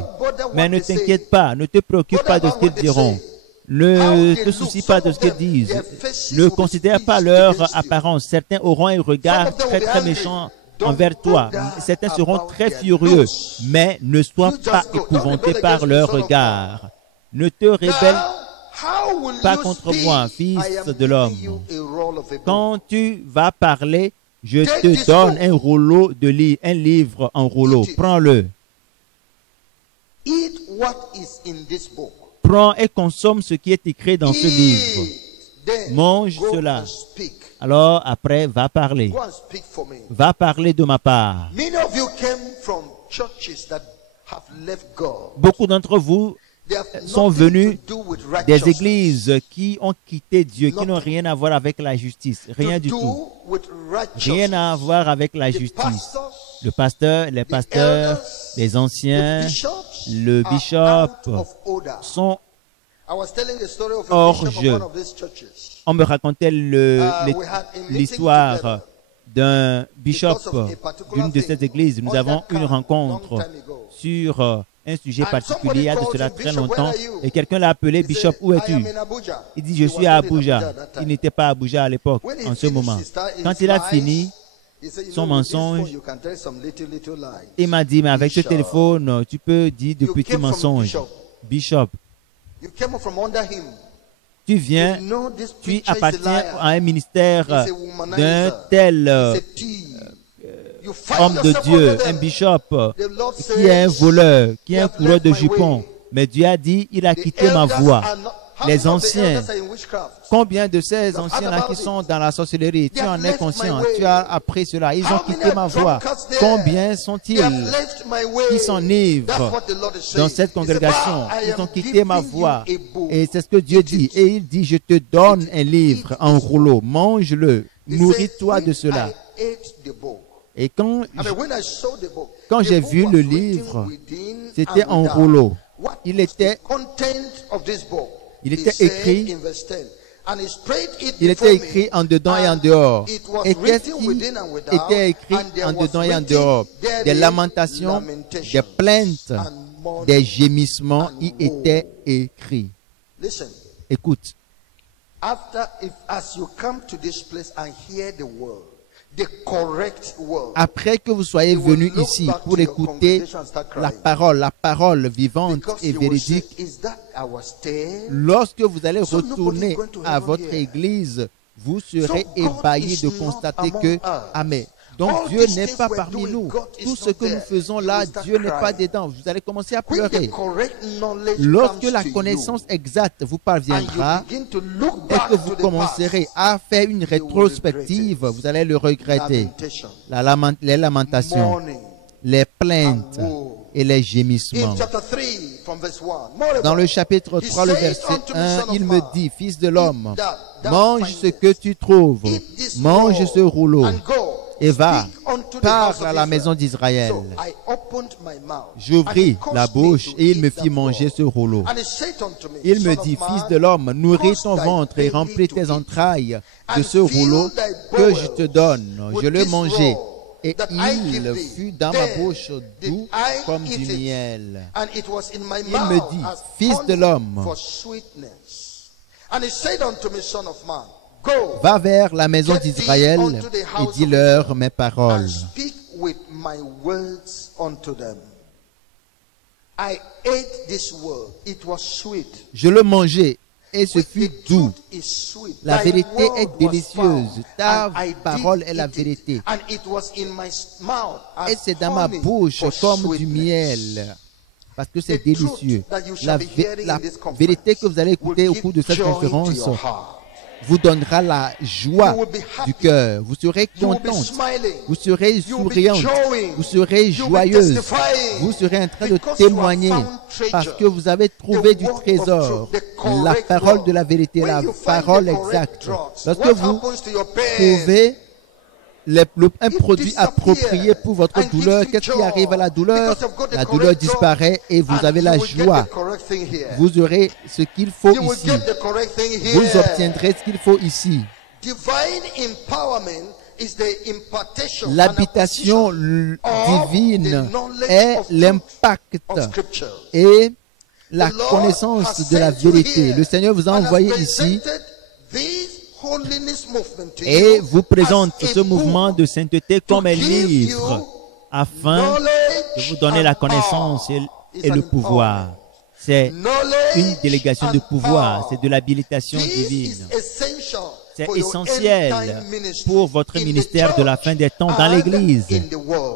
Mais ne t'inquiète pas, ne te préoccupe pas de ce qu'ils diront. Ne te soucie pas de ce qu'ils disent. Ne considère pas leur apparence. Certains auront un regard très très méchant envers toi. Certains seront très furieux. Mais ne sois pas épouvanté par leur regard. Ne te rebelle pas contre moi, fils de l'homme. Quand tu vas parler, je te donne un rouleau de un livre en rouleau. Prends-le. Prends et consomme ce qui est écrit dans ce livre. Mange cela. Alors après, va parler. Va parler de ma part. Beaucoup d'entre vous sont venus des églises qui ont quitté Dieu, qui n'ont rien à voir avec la justice. Rien du tout. Rien à voir avec la justice. Le pasteur, les pasteurs, les anciens, le bishop sont hors jeu. On me racontait l'histoire d'un bishop d'une de ces églises. Nous avons une rencontre sur un sujet particulier il y a de cela très longtemps et quelqu'un l'a appelé Bishop, où es-tu? Il dit je suis à Abuja. Il n'était pas à Abuja à l'époque, en ce moment. Quand il a fini son mensonge, il m'a dit mais avec ce téléphone tu peux dire de petits mensonges. Bishop, tu viens, tu appartiens à un ministère d'un tel homme de Dieu, un bishop qui est un voleur, qui est un coureur de jupons. Mais Dieu a dit, il a quitté ma voie. Les anciens, combien de ces anciens-là qui sont dans la sorcellerie, tu en es conscient, tu as appris cela, ils ont quitté ma voie. Combien sont-ils qui s'enivrent dans cette congrégation? Ils ont quitté ma voie. Et c'est ce que Dieu dit. Et il dit, je te donne un livre en rouleau, mange-le, nourris-toi de cela. Et quand j'ai vu le livre, c'était en rouleau. Il était écrit, en dedans et en dehors. Et qu'est-ce qui était écrit en dedans et en dehors? Des lamentations, des plaintes, des gémissements y étaient écrits. Écoute. Après que vous soyez venus ici pour écouter la parole vivante et véridique, lorsque vous allez retourner à votre église, vous serez ébahis de constater que, amen. Donc Dieu n'est pas parmi nous. Tout ce que nous faisons là, Dieu n'est pas dedans. Vous allez commencer à pleurer. Lorsque la connaissance exacte vous parviendra et que vous commencerez à faire une rétrospective, vous allez le regretter. Les lamentations, les plaintes et les gémissements. Dans le chapitre 3, le verset 1, il me dit, fils de l'homme, mange ce que tu trouves, mange ce rouleau. Et va, parle à la maison d'Israël. J'ouvris la bouche et il me fit manger ce rouleau. Il me dit, fils de l'homme, nourris ton ventre et remplis tes entrailles de ce rouleau que je te donne. Je le mangeai et il fut dans ma bouche doux comme du miel. Il me dit, fils de l'homme, va vers la maison d'Israël et dis-leur mes paroles. Je le mangeai et ce fut doux. La vérité est délicieuse. Ta parole est la vérité. Et c'est dans ma bouche comme du miel. Parce que c'est délicieux. La vérité que vous allez écouter au cours de cette conférence vous donnera la joie du cœur. Vous serez contente. Vous serez souriante. Vous serez joyeuse. Vous serez en train de témoigner parce que vous avez trouvé du trésor. La parole de la vérité, la parole exacte. Lorsque vous trouvez un produit approprié pour votre douleur. Qu'est-ce qui arrive à la douleur? La douleur disparaît et vous avez la joie. Vous aurez ce qu'il faut ici. Vous obtiendrez ce qu'il faut ici. L'habitation divine est l'impact et la connaissance de la vérité. Le Seigneur vous a envoyé ici et vous présente ce mouvement de sainteté comme un livre afin de vous donner la connaissance et le pouvoir. C'est une délégation de pouvoir, c'est de l'habilitation divine. C'est essentiel pour votre ministère de la fin des temps dans l'Église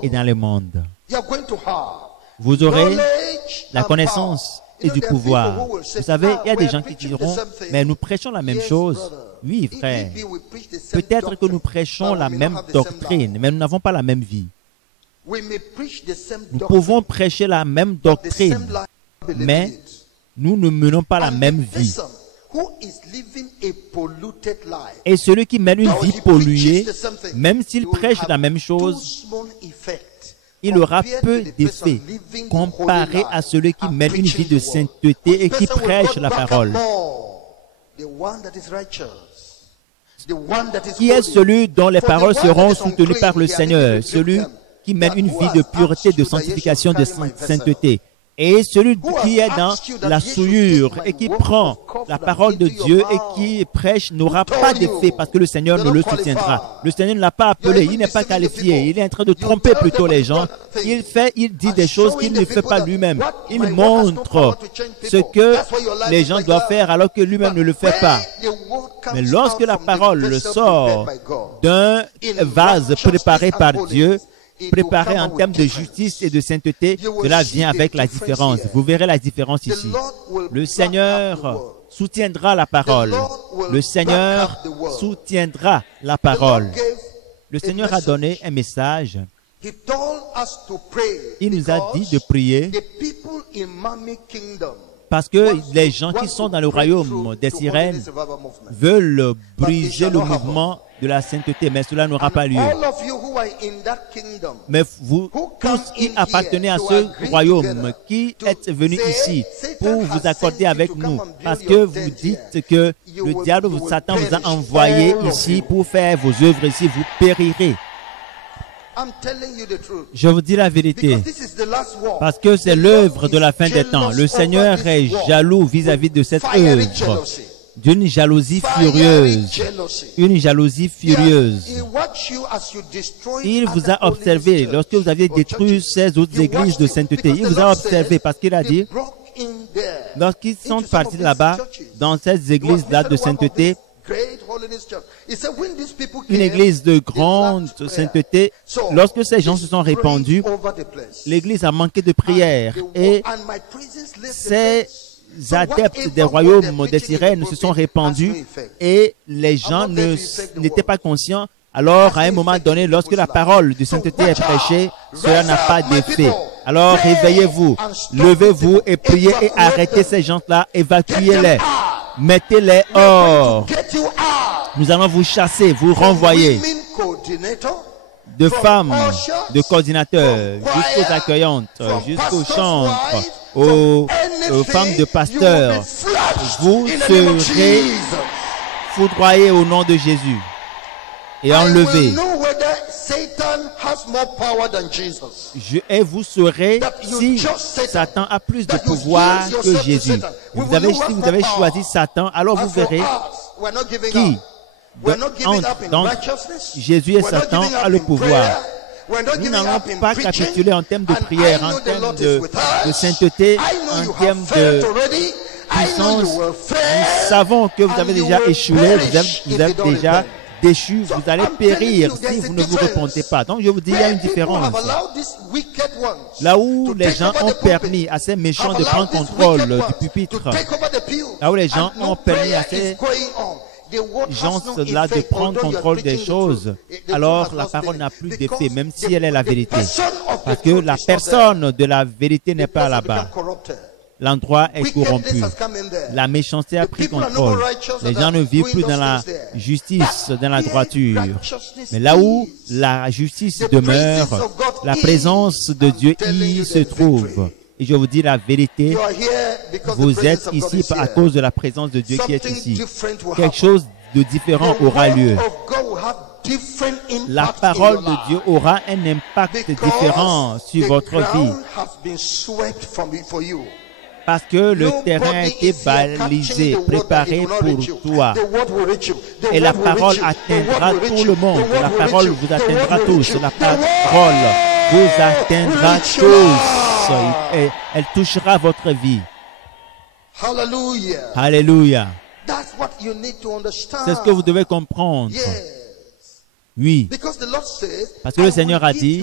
et dans le monde. Vous aurez la connaissance et du pouvoir. Vous savez, il y a des gens qui diront, mais nous prêchons la même chose. Oui, frère. Peut-être que nous prêchons la même doctrine, mais nous n'avons pas la même vie. Nous pouvons prêcher la même doctrine, mais nous ne menons pas la même vie. Et celui qui mène une vie polluée, même s'il prêche la même chose, il aura peu d'effet comparé à celui qui mène une vie de sainteté et qui prêche la parole. Qui est celui dont les paroles seront soutenues par le Seigneur? Celui qui mène une vie de pureté, de sanctification, de sainteté. Et celui qui est dans la souillure et qui prend la parole de Dieu et qui prêche n'aura pas d'effet parce que le Seigneur ne le soutiendra. Le Seigneur ne l'a pas appelé, il n'est pas qualifié, il est en train de tromper plutôt les gens. Il dit des choses qu'il ne fait pas lui-même. Il montre ce que les gens doivent faire alors que lui-même ne le fait pas. Mais lorsque la parole sort d'un vase préparé par Dieu, préparé en termes de justice et de sainteté, cela vient avec la différence. Vous verrez la différence ici. Le Seigneur soutiendra la parole. Le Seigneur soutiendra la parole. Le Seigneur a donné un message. Il nous a dit de prier parce que les gens qui sont dans le royaume des sirènes veulent briser le mouvement de la sainteté, mais cela n'aura pas lieu. Mais vous tous qui appartenez à ce royaume, qui êtes venus ici pour vous accorder avec nous, parce que vous dites que le diable, Satan vous a envoyé ici pour faire vos œuvres ici, vous périrez. Je vous dis la vérité, parce que c'est l'œuvre de la fin des temps. Le Seigneur est jaloux vis-à-vis de cette œuvre, d'une jalousie furieuse, une jalousie furieuse. Il vous a observé lorsque vous aviez détruit ces autres églises de sainteté. Il vous a observé parce qu'il a dit, lorsqu'ils sont partis là-bas, dans ces églises-là de sainteté, une église de grande sainteté, lorsque ces gens se sont répandus, l'église a manqué de prière et ces adeptes des royaumes des sirènes se sont répandus et les gens n'étaient pas conscients. Alors, à un moment donné, lorsque la parole de sainteté est prêchée, cela n'a pas d'effet. Alors, réveillez-vous, levez-vous et priez et arrêtez ces gens-là, évacuez-les, mettez-les hors. Nous allons vous chasser, vous renvoyer. De femmes, de coordinateurs, jusqu'aux accueillantes, jusqu'aux chantres, aux femmes de pasteurs. Vous serez foudroyés au nom de Jésus et enlevés. Et vous saurez si Satan a plus de pouvoir que Jésus. Si vous avez choisi Satan, alors vous verrez qui entre Jésus et Satan a le pouvoir. Nous n'allons pas capituler en termes de prière, en termes de sainteté, en termes de puissance. Nous savons que vous avez déjà échoué, vous êtes déjà déchus, vous allez périr si vous ne vous repentez pas. Donc je vous dis, il y a une différence. Là où les gens ont permis à ces méchants de prendre contrôle du pupitre, là où les gens ont permis à ces gens-là de prendre contrôle des choses, alors la parole n'a plus d'effet, même si elle est la vérité. Parce que la personne de la vérité n'est pas là-bas. l'endroit est corrompu. La méchanceté a pris contrôle. Les gens ne vivent plus dans la justice, dans la droiture. Mais là où la justice demeure, la présence de Dieu y se trouve. Et je vous dis la vérité, vous êtes ici à cause de la présence de Dieu qui est ici. Quelque chose de différent aura lieu. La parole de Dieu aura un impact différent sur votre vie. Parce que le terrain a été balisé, préparé pour toi. Et la parole atteindra tout le monde. La parole vous atteindra tous. La parole vous atteindra tous. Et elle touchera votre vie. Alléluia. C'est ce que vous devez comprendre. Oui, parce que le Seigneur a dit,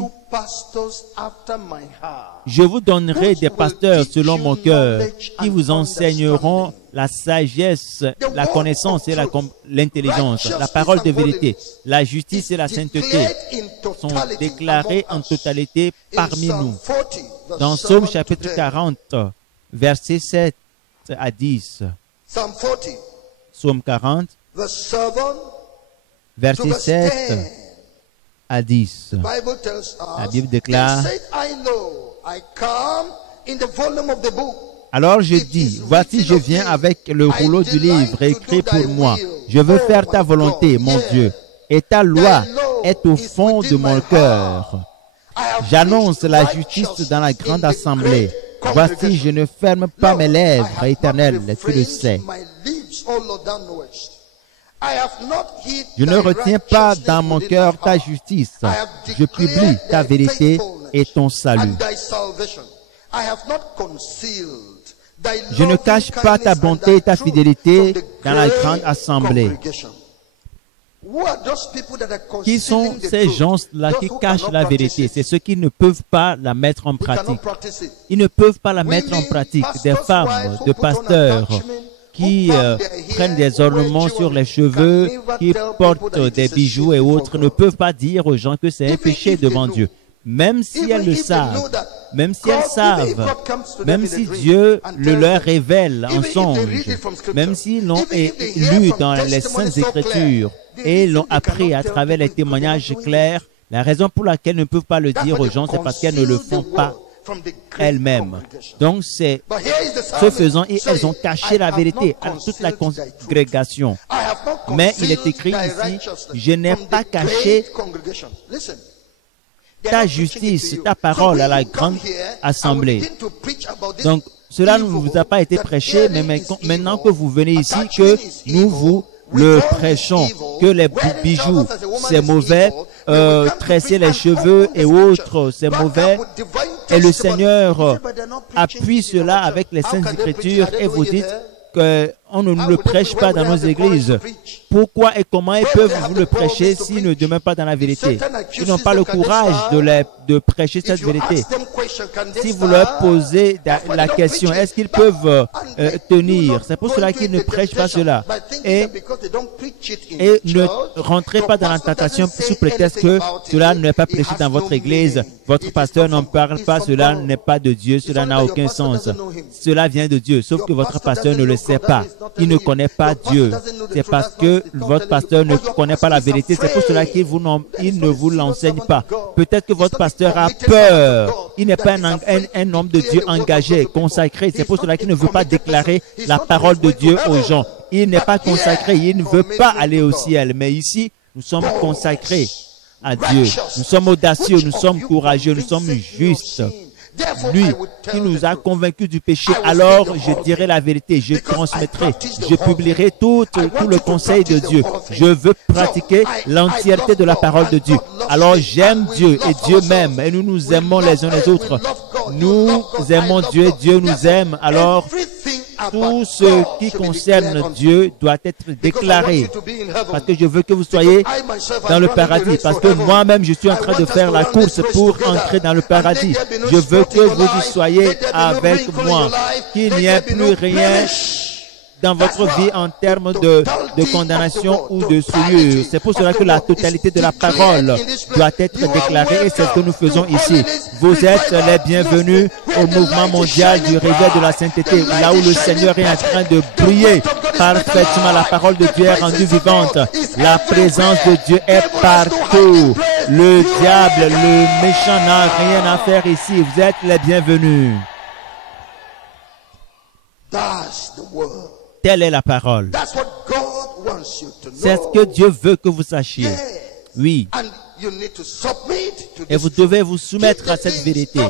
je vous donnerai des pasteurs selon mon cœur qui vous enseigneront la sagesse, la connaissance et l'intelligence, la parole de vérité, la justice et la sainteté sont déclarées en totalité parmi nous. Dans Psaume chapitre 40, versets 7 à 10. Psaume 40. Verset 7 à 10. La Bible déclare, alors je dis, voici je viens avec le rouleau du livre écrit pour moi. Je veux faire ta volonté, mon Dieu, et ta loi est au fond de mon cœur. J'annonce la justice dans la grande assemblée. Voici, je ne ferme pas mes lèvres, Éternel, tu le sais. Je ne retiens pas dans mon cœur ta justice. Je publie ta vérité et ton salut. Je ne cache pas ta bonté et ta fidélité dans la grande assemblée. Qui sont ces gens-là qui cachent la vérité? C'est ceux qui ne peuvent pas la mettre en pratique. Ils ne peuvent pas la mettre en pratique. Des femmes, de pasteurs, qui prennent des ornements sur les cheveux, qui portent des bijoux et autres, ne peuvent pas dire aux gens que c'est un péché devant Dieu. Même si elles le savent, même si elles savent, même si Dieu le leur révèle en songe, même s'ils l'ont lu dans les Saintes Écritures et l'ont appris à travers les témoignages clairs, la raison pour laquelle elles ne peuvent pas le dire aux gens, c'est parce qu'elles ne le font pas elles-mêmes. Donc, c'est ce faisant, elles ont caché la vérité à toute la congrégation. Mais il est écrit ici, je n'ai pas caché ta justice, ta parole à la grande assemblée. Donc, cela ne vous a pas été prêché, mais maintenant que vous venez ici, que nous vous le prêchons, que les bijoux, c'est mauvais, tresser les cheveux et autres, c'est mauvais. Et le Seigneur appuie cela avec les Saintes Écritures et vous dites qu'on ne nous le prêche pas dans nos églises. Pourquoi et comment ils peuvent vous le prêcher s'ils ne demeurent pas dans la vérité? Ils n'ont pas le courage de prêcher cette vérité. Si vous leur posez la question, est-ce qu'ils peuvent tenir? C'est pour cela qu'ils ne prêchent pas cela. Et ne rentrez pas dans la tentation sous prétexte que cela n'est pas prêché dans votre église. Votre pasteur n'en parle pas, cela n'est pas de Dieu, cela n'a aucun sens. Cela vient de Dieu, sauf que votre pasteur ne le sait pas. Il ne connaît pas Dieu. C'est parce que votre pasteur ne connaît pas la vérité. C'est pour cela qu'il ne vous l'enseigne pas. Peut-être que votre pasteur a peur. Il n'est pas un homme de Dieu engagé, consacré. C'est pour cela qu'il ne veut pas déclarer la parole de Dieu aux gens. Il n'est pas consacré. Il ne veut pas aller au ciel. Mais ici, nous sommes consacrés à Dieu. Nous sommes audacieux, nous sommes courageux, nous sommes justes. Lui qui nous a convaincus du péché, alors je dirai la vérité, je transmettrai, je publierai tout le conseil de Dieu. Je veux pratiquer l'entièreté de la parole de Dieu. Alors j'aime Dieu et Dieu m'aime et nous nous aimons les uns les autres. Nous aimons Dieu et Dieu nous aime. Alors tout ce qui concerne Dieu doit être déclaré. Parce que je veux que vous soyez dans le paradis. Parce que moi-même, je suis en train de faire la course pour entrer dans le paradis. Je veux que vous y soyez avec moi. Qu'il n'y ait plus rien dans votre vie en termes de condamnation ou de souillure. C'est pour cela que la totalité de la parole doit être déclarée et c'est ce que nous faisons ici. Vous êtes les bienvenus au mouvement mondial du réveil de la sainteté, là où le Seigneur est en train de briller parfaitement. La parole de Dieu est rendue vivante. La présence de Dieu est partout. Le diable, le méchant n'a rien à faire ici. Vous êtes les bienvenus. Telle est la parole. C'est ce que Dieu veut que vous sachiez. Oui. Et vous devez vous soumettre à cette vérité.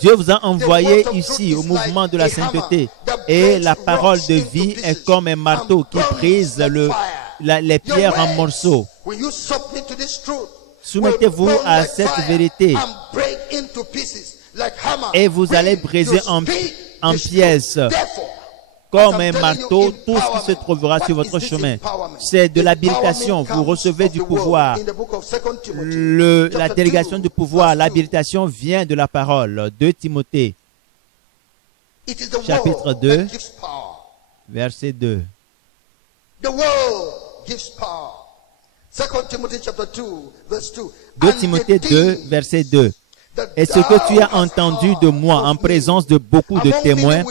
Dieu vous a envoyé ici au mouvement de la sainteté. Et la parole de vie est comme un marteau qui brise les pierres en morceaux. Soumettez-vous à cette vérité. Et vous allez briser en pièces, comme un marteau, tout ce qui se trouvera sur votre chemin. C'est de l'habilitation. Vous recevez du pouvoir. La délégation du pouvoir, l'habilitation vient de la parole. 2 Timothée, chapitre 2, verset 2. 2 Timothée 2, verset 2. Et ce que tu as entendu de moi en présence de beaucoup de témoins,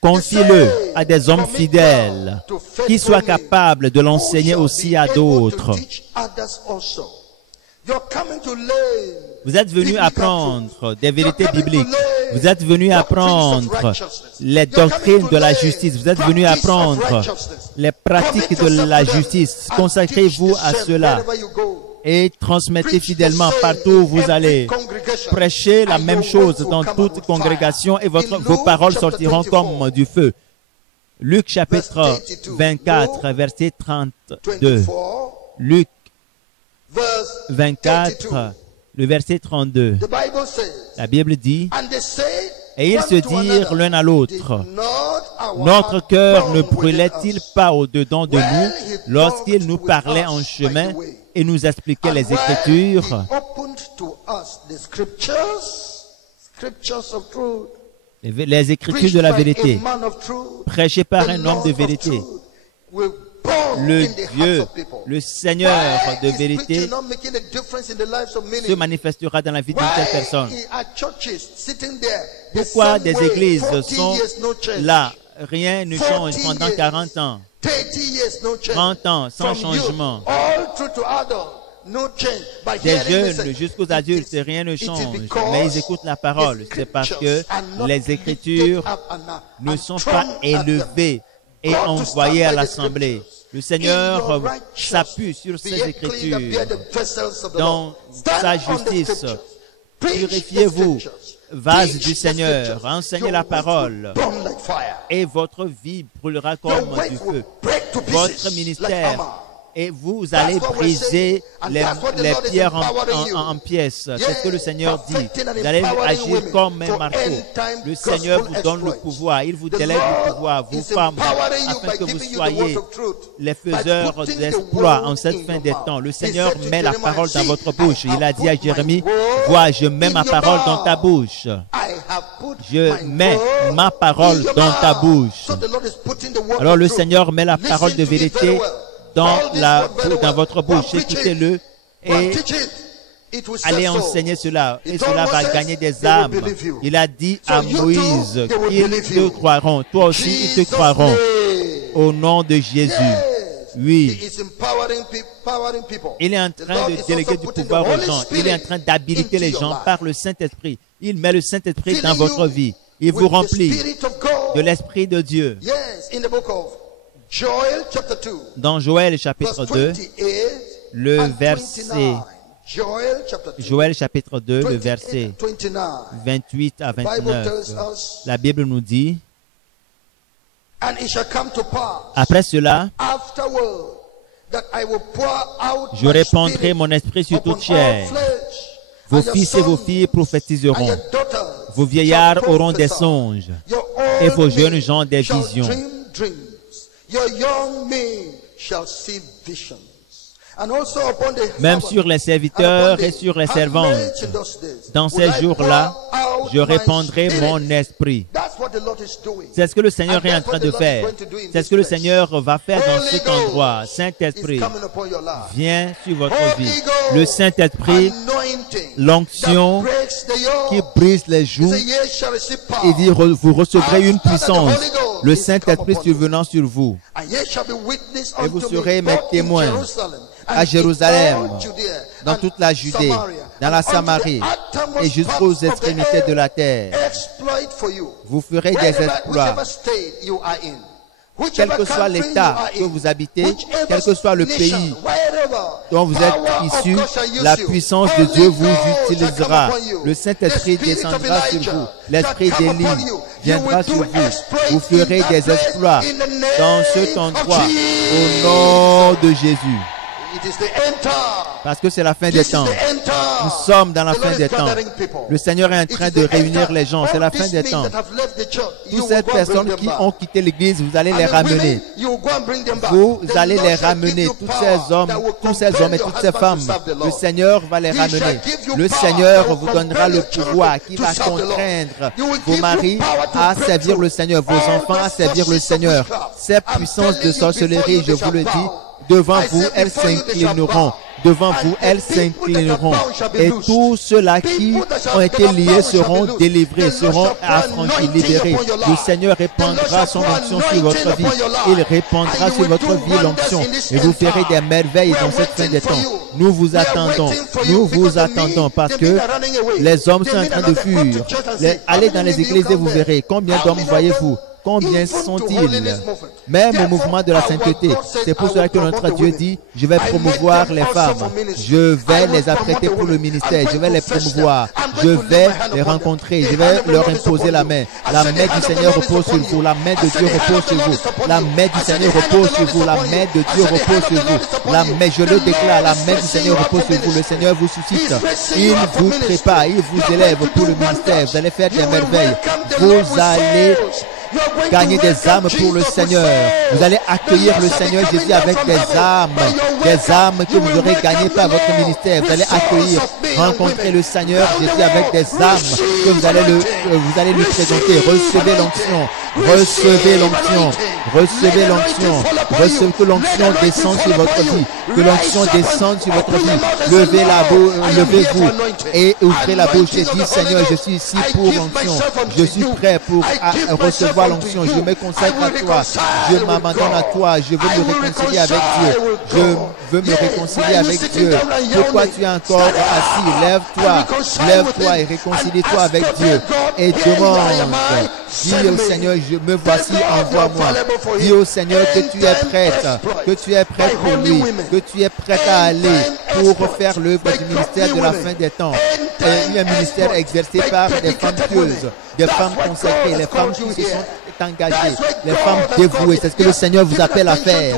confie-le à des hommes fidèles qui soient capables de l'enseigner aussi à d'autres. Vous êtes venus apprendre des vérités bibliques. Vous êtes venus apprendre les doctrines de la justice. Vous êtes venus apprendre les pratiques de la justice. Consacrez-vous à cela et transmettez fidèlement partout où vous allez. Prêchez la même chose dans toute congrégation et vos paroles sortiront comme du feu. Luc chapitre 24, verset 32. Luc 24, le verset 32. La Bible dit, et ils se dirent l'un à l'autre, notre cœur ne brûlait-il pas au-dedans de nous lorsqu'il nous parlait en chemin et nous expliquait les Écritures? Les Écritures de la vérité, prêchées par un homme de vérité. Le Dieu, le Seigneur de vérité se manifestera dans la vie d'une telle personne. Pourquoi des églises sont là? Rien ne change pendant 40 ans. 30 ans sans changement. Des jeunes jusqu'aux adultes, rien ne change. Mais ils écoutent la parole. C'est parce que les Écritures ne sont pas élevées et envoyées à l'Assemblée. Le Seigneur s'appuie sur ces Écritures dans sa justice. Purifiez-vous, vase du Seigneur, enseignez la parole et votre vie brûlera comme du feu. Votre ministère, et vous allez briser les pierres en pièces. C'est ce que le Seigneur dit. Vous allez agir comme un marteau. Le Seigneur vous donne le pouvoir. Il vous délègue le pouvoir, vous femmes, afin que vous soyez les faiseurs d'exploits en cette fin des temps. Le Seigneur met la parole dans votre bouche. Il a dit à Jérémie, vois, je mets ma parole dans ta bouche. Je mets ma parole dans ta bouche. Alors le Seigneur met la parole de vérité dans votre bouche. Écoutez-le et allez enseigner cela. Et cela va gagner des âmes. Il a dit à Moïse qu'ils te croiront. Toi aussi, ils te croiront. Au nom de Jésus. Oui. Il est en train de déléguer du pouvoir aux gens. Il est en train d'habiliter les gens par le Saint-Esprit. Il met le Saint-Esprit dans votre vie. Il vous remplit de l'Esprit de Dieu. Dans Joël chapitre 2, le verset, Joël chapitre 2, le verset 28 à 29, la Bible nous dit, après cela, je répandrai mon esprit sur toute chair. Vos fils et vos filles prophétiseront. Vos vieillards auront des songes et vos jeunes gens des visions. Your young men shall see visions, même sur les serviteurs et sur les servantes. Dans ces jours-là, je répandrai mon esprit. C'est ce que le Seigneur est en train de faire. C'est ce que le Seigneur va faire dans cet endroit. Saint-Esprit, viens sur votre vie. Le Saint-Esprit, l'onction qui brise les joues, il dit, vous recevrez une puissance. Le Saint-Esprit survenant sur vous. Et vous serez mes témoins à Jérusalem, dans toute la Judée, dans la Samarie et jusqu'aux extrémités de la terre. Vous ferez des exploits. Quel que soit l'état que vous habitez, quel que soit le pays dont vous êtes issus, la puissance de Dieu vous utilisera. Le Saint-Esprit descendra sur vous. L'Esprit d'Élie viendra sur vous. Vous ferez des exploits dans cet endroit au nom de Jésus. Parce que c'est la fin des temps. Nous sommes dans la fin des temps. Le Seigneur est en train de réunir les gens. C'est la fin des temps. Toutes ces personnes qui ont quitté l'église, vous allez les ramener. Vous allez les ramener. Tous ces hommes et toutes ces femmes, le Seigneur va les ramener. Le Seigneur vous donnera le pouvoir qui va contraindre vos maris à servir le Seigneur, vos enfants à servir le Seigneur. Ces puissances de sorcellerie, je vous le dis, devant vous, elles s'inclineront. Devant vous, elles s'inclineront. Et tous ceux-là qui ont été liés seront délivrés, seront affranchis, libérés. Le Seigneur répandra son onction sur votre vie. Il répandra sur votre vie l'onction. Et vous ferez des merveilles dans cette fin des temps. Nous vous attendons. Nous vous attendons parce que les hommes sont en train de fuir. Allez dans les églises et vous verrez. Combien d'hommes voyez-vous? Combien sont-ils? Même au mouvement de la sainteté. C'est pour cela que notre Dieu dit, je vais promouvoir les femmes. Je vais les apprêter pour le ministère. Je vais les promouvoir. Je vais les rencontrer. Je vais leur imposer la main. La main du Seigneur repose sur vous. La main de Dieu repose sur vous. La main du Seigneur repose sur vous. La main de Dieu repose sur vous. La main, je le déclare, la main du Seigneur repose sur vous. Le Seigneur vous suscite. Il vous prépare. Il vous élève pour le ministère. Vous allez faire des merveilles. Vous allez gagner des âmes pour le Seigneur. Vous allez accueillir le Seigneur Jésus avec des âmes que vous aurez gagnées par votre ministère. Vous allez accueillir, rencontrer le Seigneur Jésus avec des âmes que vous allez lui présenter. Recevez l'onction, recevez l'onction, recevez l'onction, recevez que l'onction descende sur votre vie, que l'onction descende sur votre vie. Levez-vous et ouvrez la bouche et dites, Seigneur, je suis ici pour l'onction. Je suis prêt pour recevoir l'onction. Je me consacre à toi. Je m'abandonne à toi. Je veux me réconcilier avec Dieu. Je veux me réconcilier avec Dieu. Pourquoi tu es encore assis? Lève-toi et réconcilie-toi avec Dieu. Et demande. Dis au Seigneur, me voici, envoie-moi. Dis au Seigneur que tu es prête pour lui, que tu es prête à aller pour faire l'œuvre du ministère de la fin des temps. Un ministère exercé par des femmes pieuses, des femmes consacrées, les femmes qui se sont engagées, les femmes dévouées. C'est ce que le Seigneur vous appelle à faire.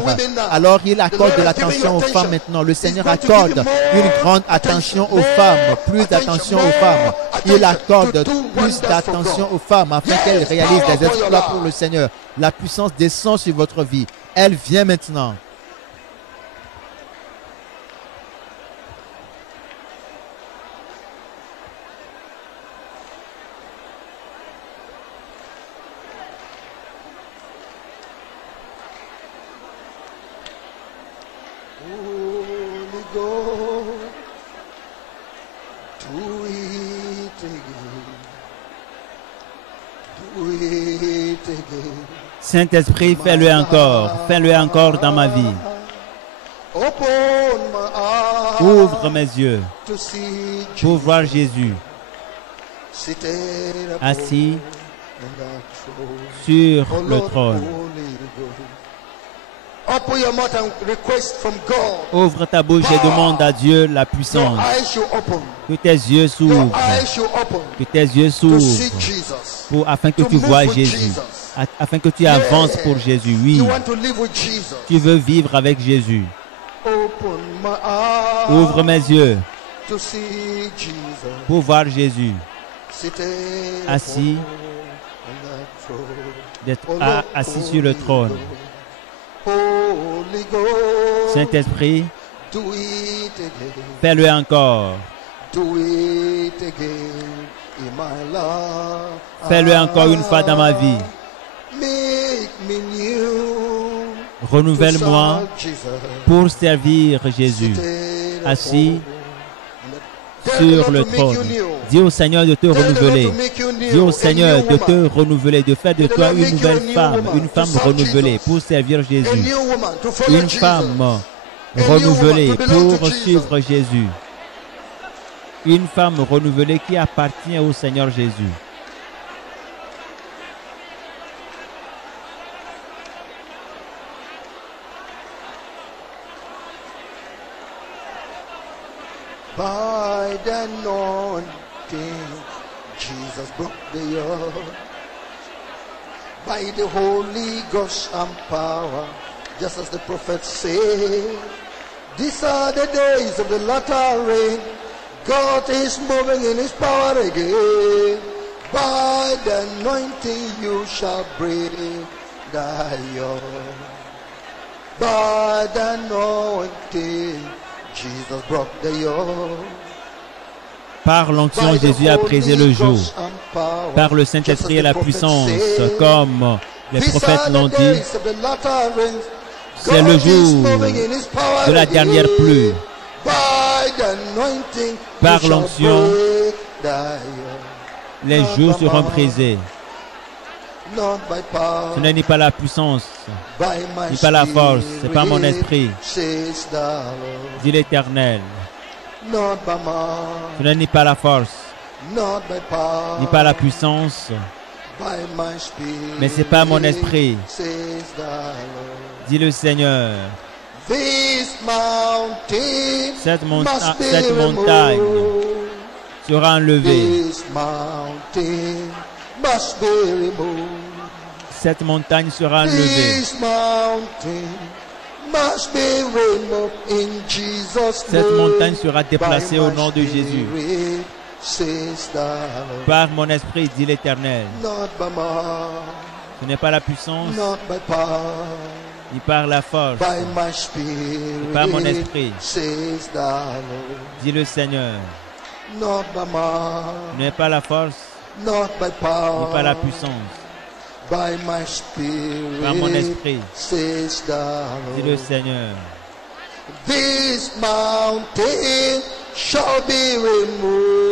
Alors il accorde de l'attention aux femmes maintenant. Le Seigneur accorde une grande attention aux femmes, plus d'attention aux femmes. Il accorde plus d'attention aux femmes afin qu'elles réalisent des exploits pour le Seigneur. La puissance descend sur votre vie. Elle vient maintenant. Saint-Esprit, fais-le encore dans ma vie. Ouvre mes yeux pour voir Jésus assis sur le trône. Ouvre ta bouche et demande à Dieu la puissance. Que tes yeux s'ouvrent. Que tes yeux s'ouvrent afin que tu vois Jésus. Afin que tu avances pour Jésus. Oui. Tu veux vivre avec Jésus. Ouvre mes yeux pour voir Jésus assis sur le trône. Saint-Esprit, Fais-le encore. Fais-le encore une fois dans ma vie. Renouvelle-moi pour servir Jésus, assis sur le trône. Dis au Seigneur de te renouveler. Dis au Seigneur de te renouveler, de faire de toi une nouvelle femme, une femme renouvelée pour servir Jésus. Une femme renouvelée pour suivre Jésus. Une femme renouvelée qui appartient au Seigneur Jésus. By the anointing, Jesus broke the yoke. By the Holy Ghost and power, just as the prophet said, these are the days of the latter rain. God is moving in His power again. By the anointing you shall break the yoke. By the anointing Jesus broke the yoke. Par l'onction, Jésus a brisé le joug. Par le Saint-Esprit et la puissance, comme les prophètes l'ont dit, c'est le jour de la dernière pluie. Par l'onction, les jougs seront brisés. Ce n'est ni par la puissance, ni par la force, c'est par mon esprit, dit l'Éternel. Ce n'est ni par la force, ni par la puissance, mais c'est par mon esprit, dit le Seigneur. Cette montagne sera enlevée. Cette montagne sera enlevée. Cette montagne sera déplacée au nom de Jésus. Par mon esprit, dit l'Éternel. Ce n'est pas la puissance, ni par la force, mais par mon esprit, dit le Seigneur. Ce n'est pas la force, ni par la puissance, par mon esprit, dit le Seigneur.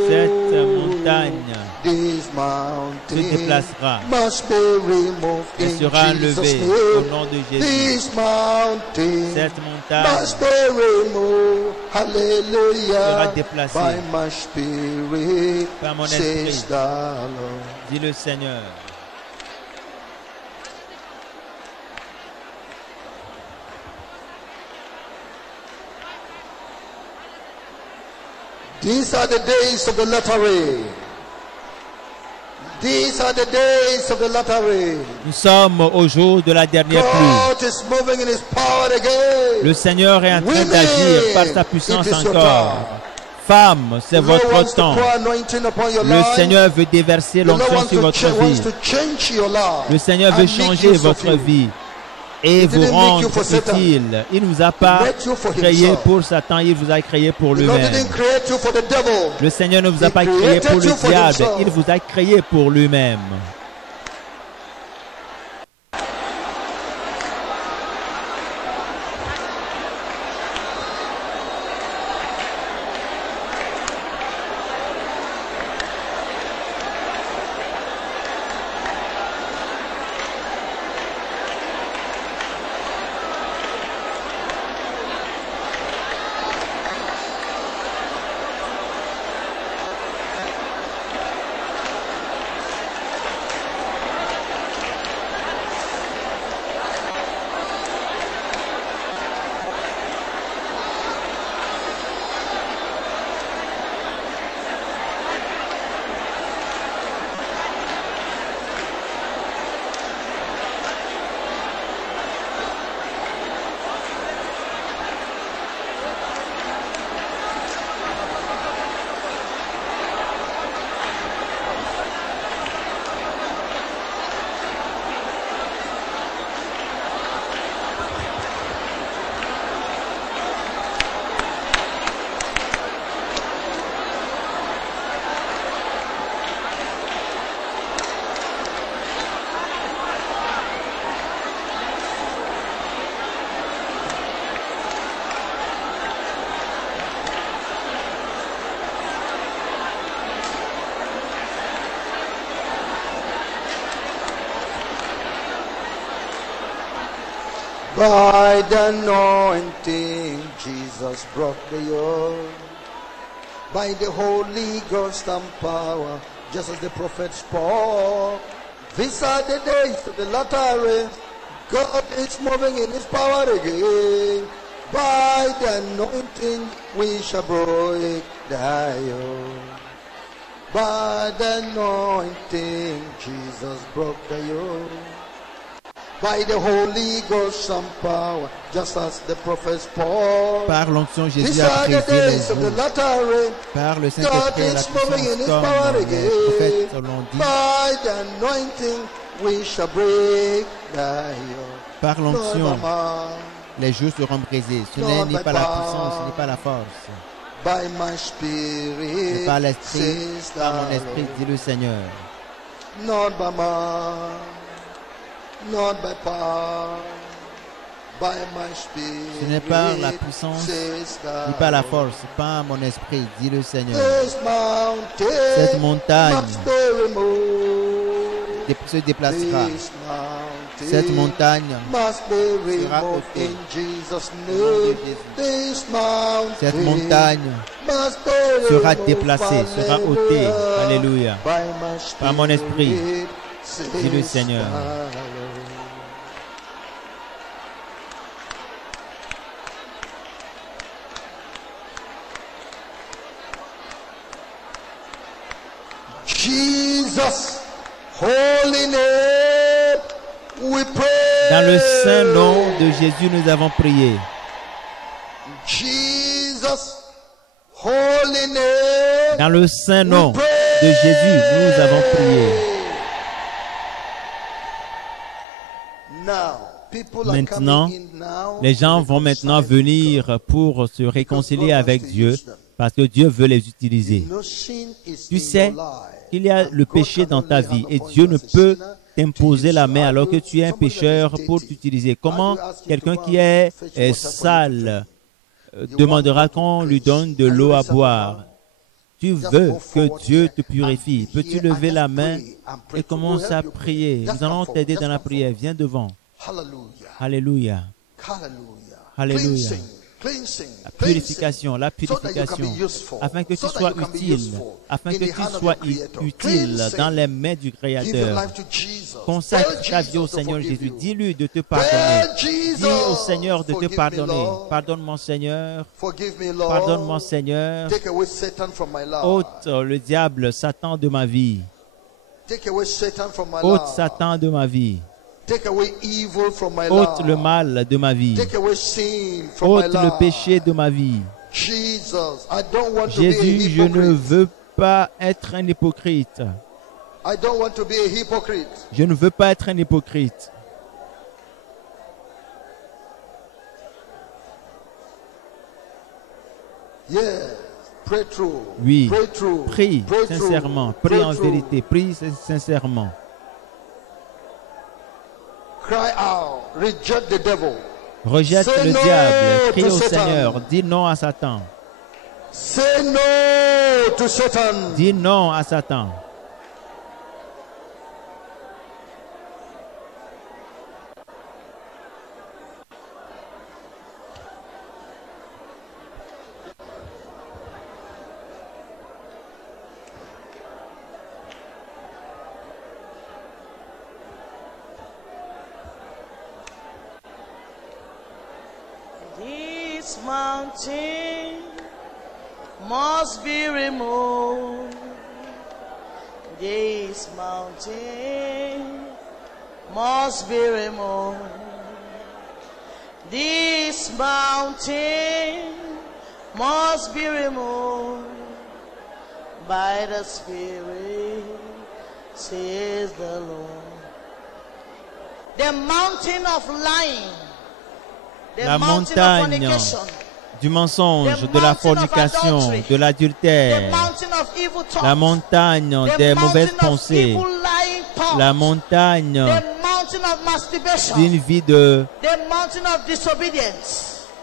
Cette montagne se déplacera et sera enlevée au nom de Jésus. Cette montagne sera déplacée par mon esprit, dit le Seigneur. These are the days of the latter rain. These are the days of the latter rain. Nous sommes au jour de la dernière pluie. Le Seigneur est en train d'agir par sa puissance encore. Femmes, c'est votre temps. Le Seigneur veut déverser l'onction sur votre vie. Le Seigneur veut changer votre vie et vous rendre utile. Il ne vous a pas créé pour Satan, il vous a créé pour lui-même. Le Seigneur ne vous a pas créé pour le diable, il vous a créé pour lui-même. By the anointing, Jesus broke the yoke. By the Holy Ghost and power, just as the prophet spoke. These are the days of the latter rain. God is moving in His power again. By the anointing, we shall break the yoke. By the anointing, Jesus broke the yoke. By the Holy Ghost and power, just as the prophet spoke. Par l'onction, Jésus a brisé les jours. Par le Saint-Esprit, la puissance comme les prophètes l'ont dit. By the anointing, we shall break the yoke. Par l'onction, les jours seront brisés. Ce n'est ni par la puissance, ni par la force. By my spirit, mais par l'Esprit, par mon esprit, dit le Seigneur. Not by my, not by power, by my spirit. Ce n'est pas la puissance, ni par la force, par mon esprit, dit le Seigneur. Cette montagne se déplacera. Cette montagne sera ôtée. Cette montagne sera déplacée, sera ôtée. Alléluia. Par mon esprit, dit le Seigneur. Jesus, holy name, we pray. Dans le saint nom de Jésus, nous avons prié. Jesus, holy name, dans le saint nom de Jésus, nous avons prié. Maintenant, les gens vont maintenant venir pour se réconcilier avec Dieu parce que Dieu veut les utiliser. Tu sais qu'il y a le péché dans ta vie et Dieu ne peut t'imposer la main alors que tu es un pécheur pour t'utiliser. Comment quelqu'un qui est sale demandera qu'on lui donne de l'eau à boire? Tu veux que Dieu te purifie. Peux-tu lever la main et commencer à prier? Nous allons t'aider dans la prière. Viens devant. Alléluia. Alléluia. La purification, afin que tu sois utile dans les mains du Créateur. Consacre ta vie au Seigneur Jésus. Dis-lui de te pardonner. Dis au Seigneur de te pardonner. Pardonne-moi, Seigneur. Pardonne-moi, Seigneur. Ôte le diable, Satan de ma vie. Ôte Satan de ma vie. Ôte le mal de ma vie. Ôte le péché de ma vie. Jésus, je ne veux pas être un hypocrite. Je ne veux pas être un hypocrite. Oui, prie sincèrement, prie en vérité, prie sincèrement. Rejette le diable, crie au Seigneur, dis non à Satan. Dis non à Satan. Mountain must be removed. This mountain must be removed. This mountain must be removed by the Spirit, says the Lord. The mountain of lying. La montagne du mensonge, de la fornication, de l'adultère, la montagne des mauvaises pensées, la montagne d'une vie de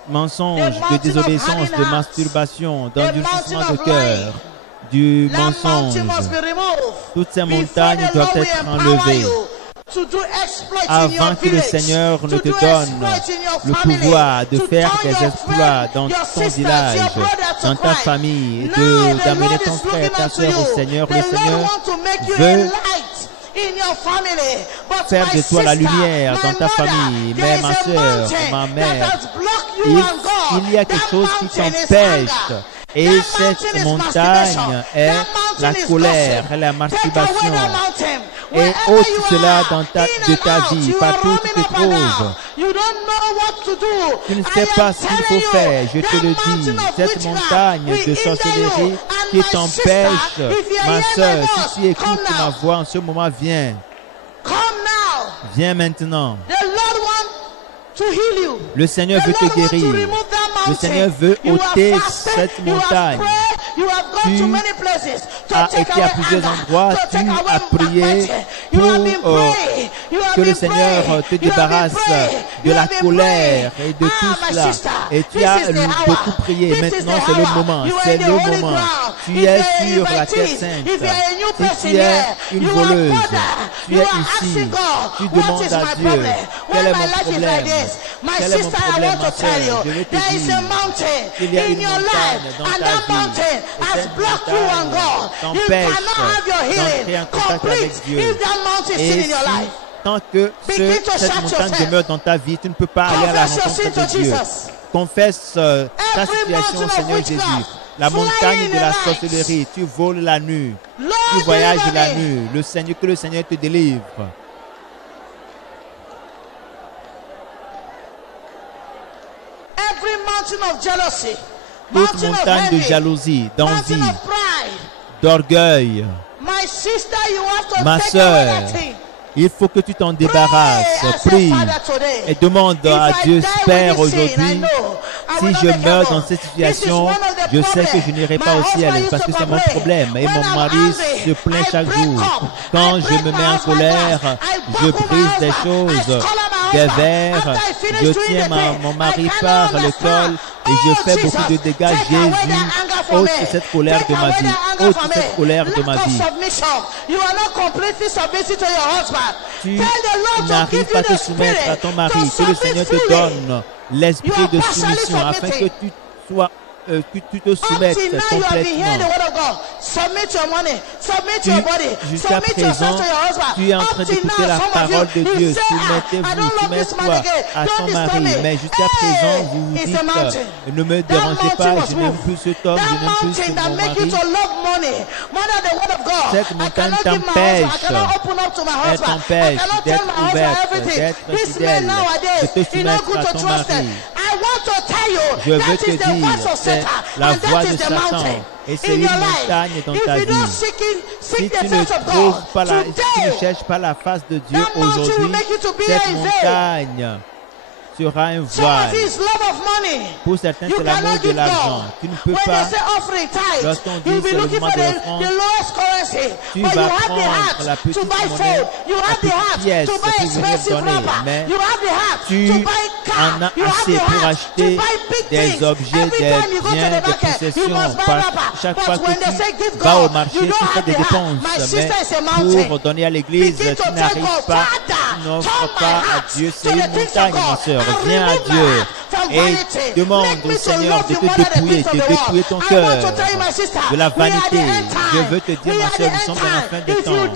mensonge, de désobéissance, de masturbation, d'endurcissement de cœur, du mensonge. Toutes ces montagnes doivent être enlevées avant que le Seigneur ne te donne le pouvoir de faire des exploits dans ton village, dans ta famille, d'amener ton frère, ta soeur au Seigneur. Le Seigneur veut faire de toi la lumière dans ta famille. Mais ma soeur, ma mère, il y a quelque chose qui t'empêche. Et cette montagne est la colère, la masturbation. Et ôte cela de ta vie, partout où tu te trouves. Tu ne sais pas ce qu'il faut faire, je te le dis. Cette montagne de sorcellerie qui t'empêche, ma soeur, si tu écoutes ma voix en ce moment, viens. Viens maintenant. Le Seigneur veut te guérir. Le Seigneur veut ôter cette montagne. Tu as été à plusieurs endroits, tu as prié pour que le Seigneur te débarrasse de la colère et de tout cela. Et tu as beaucoup prié. Maintenant, c'est le moment. C'est le moment. Tu es sur la terre sainte. Si tu es une voleuse, tu es ici. Tu demandes à Dieu, quel est mon problème? Quel est mon problème, ma soeur? Je vais te dire qu'il y a une montagne dans ta vie. Et cette montagne t'empêche d'entrer en contact avec Dieu. Et si, tant que cette montagne demeure dans ta vie, tu ne peux pas aller à la rencontre de Dieu. Confesse ta situation au Seigneur Jésus. La montagne de la sorcellerie, tu voles la nuit, tu voyages la nuit. Que le Seigneur te délivre. Toute montagne de jalousie, d'envie, d'orgueil. Ma sœur, il faut que tu t'en débarrasses. Prie et demande à Dieu, Père, aujourd'hui, si je meurs dans cette situation, je sais que je n'irai pas au ciel parce que c'est mon problème. Et mon mari se plaint chaque jour. Quand je me mets en colère, je brise des choses, des verres, je tiens mon mari par le col et je fais beaucoup de dégâts. Jésus, ôte cette colère de ma vie. Ôte cette colère de ma vie. Tu n'arrives pas à te soumettre à ton mari. Que le Seigneur te donne l'esprit de soumission afin que tu sois que tu te soumettes complètement. Jusqu'à présent, tu es en train d'écouter la parole de Dieu. Soumets-toi à ton mari. Mais jusqu'à présent, vous vous dites, ne me dérangez pas, je n'aime plus cet homme, je n'aime plus mon mari. Cette montagne t'empêche. Elle t'empêche d'être ouverte, d'être fidèle, de te soumettre à ton mari. Je veux te dire, c'est la voix de Satan et c'est une montagne dans ta vie. Si tu ne trouves pas si tu ne cherches pas la face de Dieu aujourd'hui, cette montagne sera un voile. Pour certains, c'est l'amour de l'argent. Tu ne peux pas, lorsqu'on dit c'est le moment de l'offrande, tu vas prendre la petite monnaie, la petite pièce pour venir donner, mais tu en as assez pour acheter des objets, des biens, des possessions. Chaque fois que tu vas au marché, tu fais des dépenses, mais pour donner à l'église, tu n'arrives pas, tu n'offres pas à Dieu. C'est une montagne, ma soeur. Viens à Dieu et demande au Seigneur de te dépouiller, ton cœur de la vanité. Je veux te dire, ma soeur, nous sommes dans la fin des temps.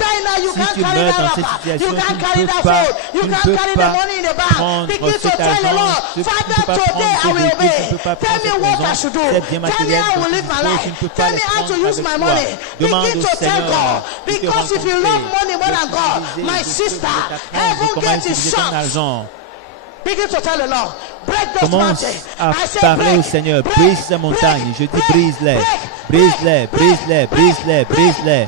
Si tu meurs dans cette situation, tu ne peux pas prendre cet argent, tu ne peux pas prendre ce véhicule, tu ne peux pas prendre cette maison, c'est bien matériel, tu ne peux pas les prendre avec toi. Demande au Seigneur de te rencontrer, comment utiliser ton argent. Commence à parler au Seigneur. Brise ces montagnes. Je dis brise-les. Brise-les, brise-les, brise-les, brise-les.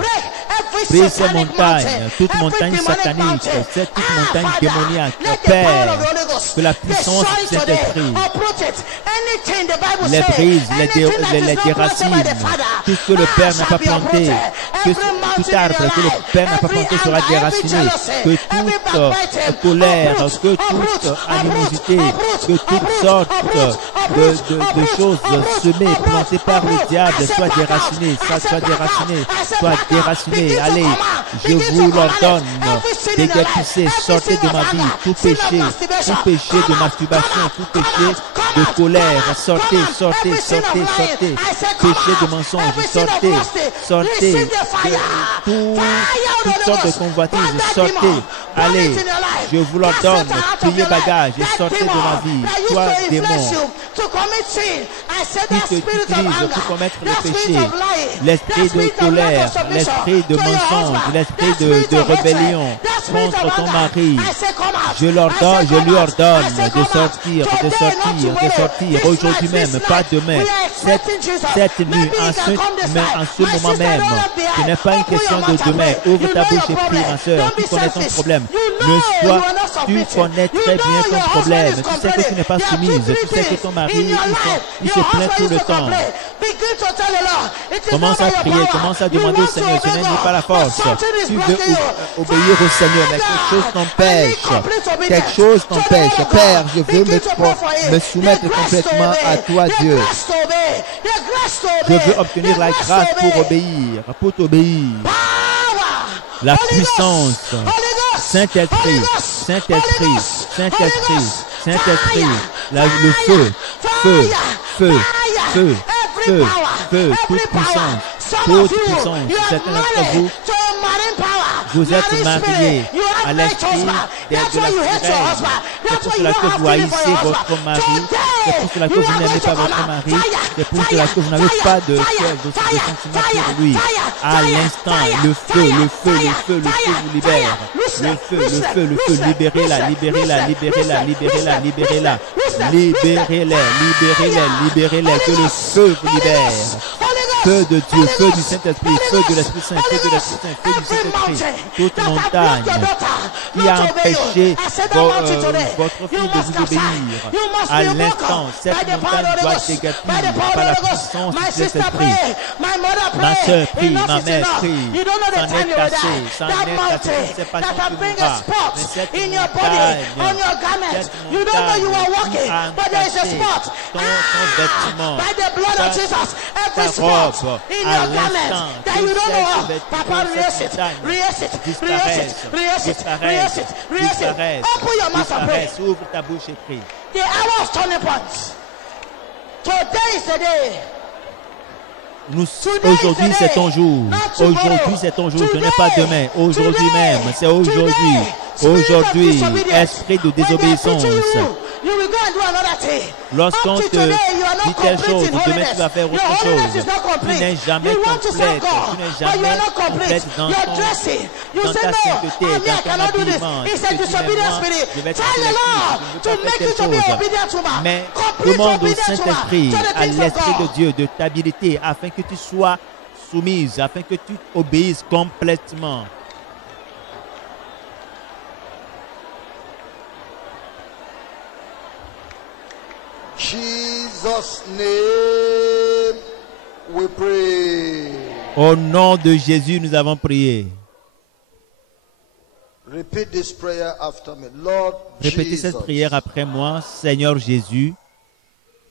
Brise ces montagnes. Toute montagne satanique. Toute montagne démoniaque. Père, que la puissance du Saint-Esprit les brise, les déracine. Tout ce que le Père n'a pas planté. Que tout arbre que le Père n'a pas planté sera déraciné, que toute colère, que toute animosité, que toutes sortes de choses semées, plantées par le diable soient déracinées, soient déracinées. Allez, je vous l'ordonne, déguerpissez, sortez de ma vie tout péché de masturbation, tout péché de colère, sortez, péché de mensonge, sortez, toutes sortes de convoitises, sortez, allez, je vous l'ordonne, pliez bagage et sortez de ma vie, toi démon, qui t'utilise pour commettre le péché, l'esprit de colère, l'esprit de mensonge, l'esprit de rébellion contre ton mari, je lui ordonne de sortir aujourd'hui même, pas demain, cette nuit, en ce moment même. Ce n'est pas une question de demain. Ouvre ta bouche et prie, ma soeur. Tu connais ton problème. Tu connais très bien ton problème. Tu sais que tu n'es pas soumise. Tu sais que ton mari, il se plaint tout le temps. Commence à prier, commence à demander au Seigneur. Ce n'est pas la force. Tu veux obéir au Seigneur, mais quelque chose t'empêche. Quelque chose t'empêche. Père, je veux me soumettre complètement à toi, Dieu. Je veux obtenir la grâce pour t'obéir. La puissance. Saint-Esprit, le feu, toute puissance. Certains d'entre vous, vous êtes mariés à l'esprit de la sirène. C'est pour cela que vous haïssez votre mari. C'est pour cela que vous n'aimez pas votre mari. C'est pour cela que vous n'avez pas de sentiments pour lui. À l'instant, le feu vous libère. Le feu, libérez-la. Que le feu vous libère. Feu de Dieu, feu du Saint-Esprit, feu de l'Esprit Saint, feu du Saint-Esprit, toute montagne qui a empêché votre fille de vous obéir. À l'instant, cette montagne doit déguerpir par la puissance du Saint-Esprit. Ma soeur prie, ma mère prie, s'en est cassé, je ne sais pas si tu verras, mais cette montagne a caché ton vêtement, ta robe, à l'instant, disparaissent, ouvre ta bouche et prie. Aujourd'hui c'est ton jour. Aujourd'hui c'est ton jour. Ce n'est pas demain. Aujourd'hui même. C'est aujourd'hui. Aujourd'hui, esprit de désobéissance. Lorsqu'on te dit telle chose, demain tu vas faire autre chose. Tu n'es jamais complète. Tu n'es jamais complète dans ta sainteté, dans ton habillement. Si tu dis, mais moi, je vais te faire telle chose. Mais demande au Saint-Esprit, à l'Esprit de Dieu, de t'habiliter afin que tu sois soumise, afin que tu obéisses complètement. Jesus' name we pray. Au nom de Jésus, nous avons prié. Repeat this prayer after me. Lord Répétez Jesus, cette prière après moi. Seigneur Jésus,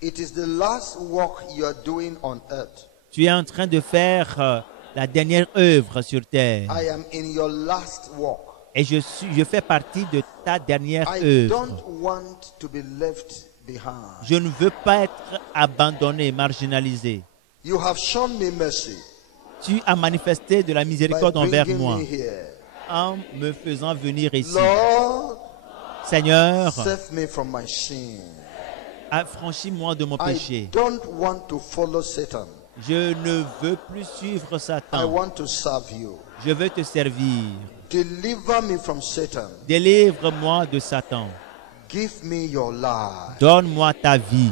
it is the last work you are doing on earth. Tu es en train de faire la dernière œuvre sur terre. I am in your last work. Et je fais partie de ta dernière œuvre. I don't want to be left behind. Je ne veux pas être abandonné, marginalisé. You have shown me mercy. Tu as manifesté de la miséricorde envers moi en me faisant venir ici. Lord, Seigneur, save me from my sin. affranchis-moi de mon péché. I don't want to follow Satan. Je ne veux plus suivre I Satan. want to serve you. Je veux te servir. Deliver me from Satan. Délivre-moi de Satan. Give me your life. Donne-moi ta vie.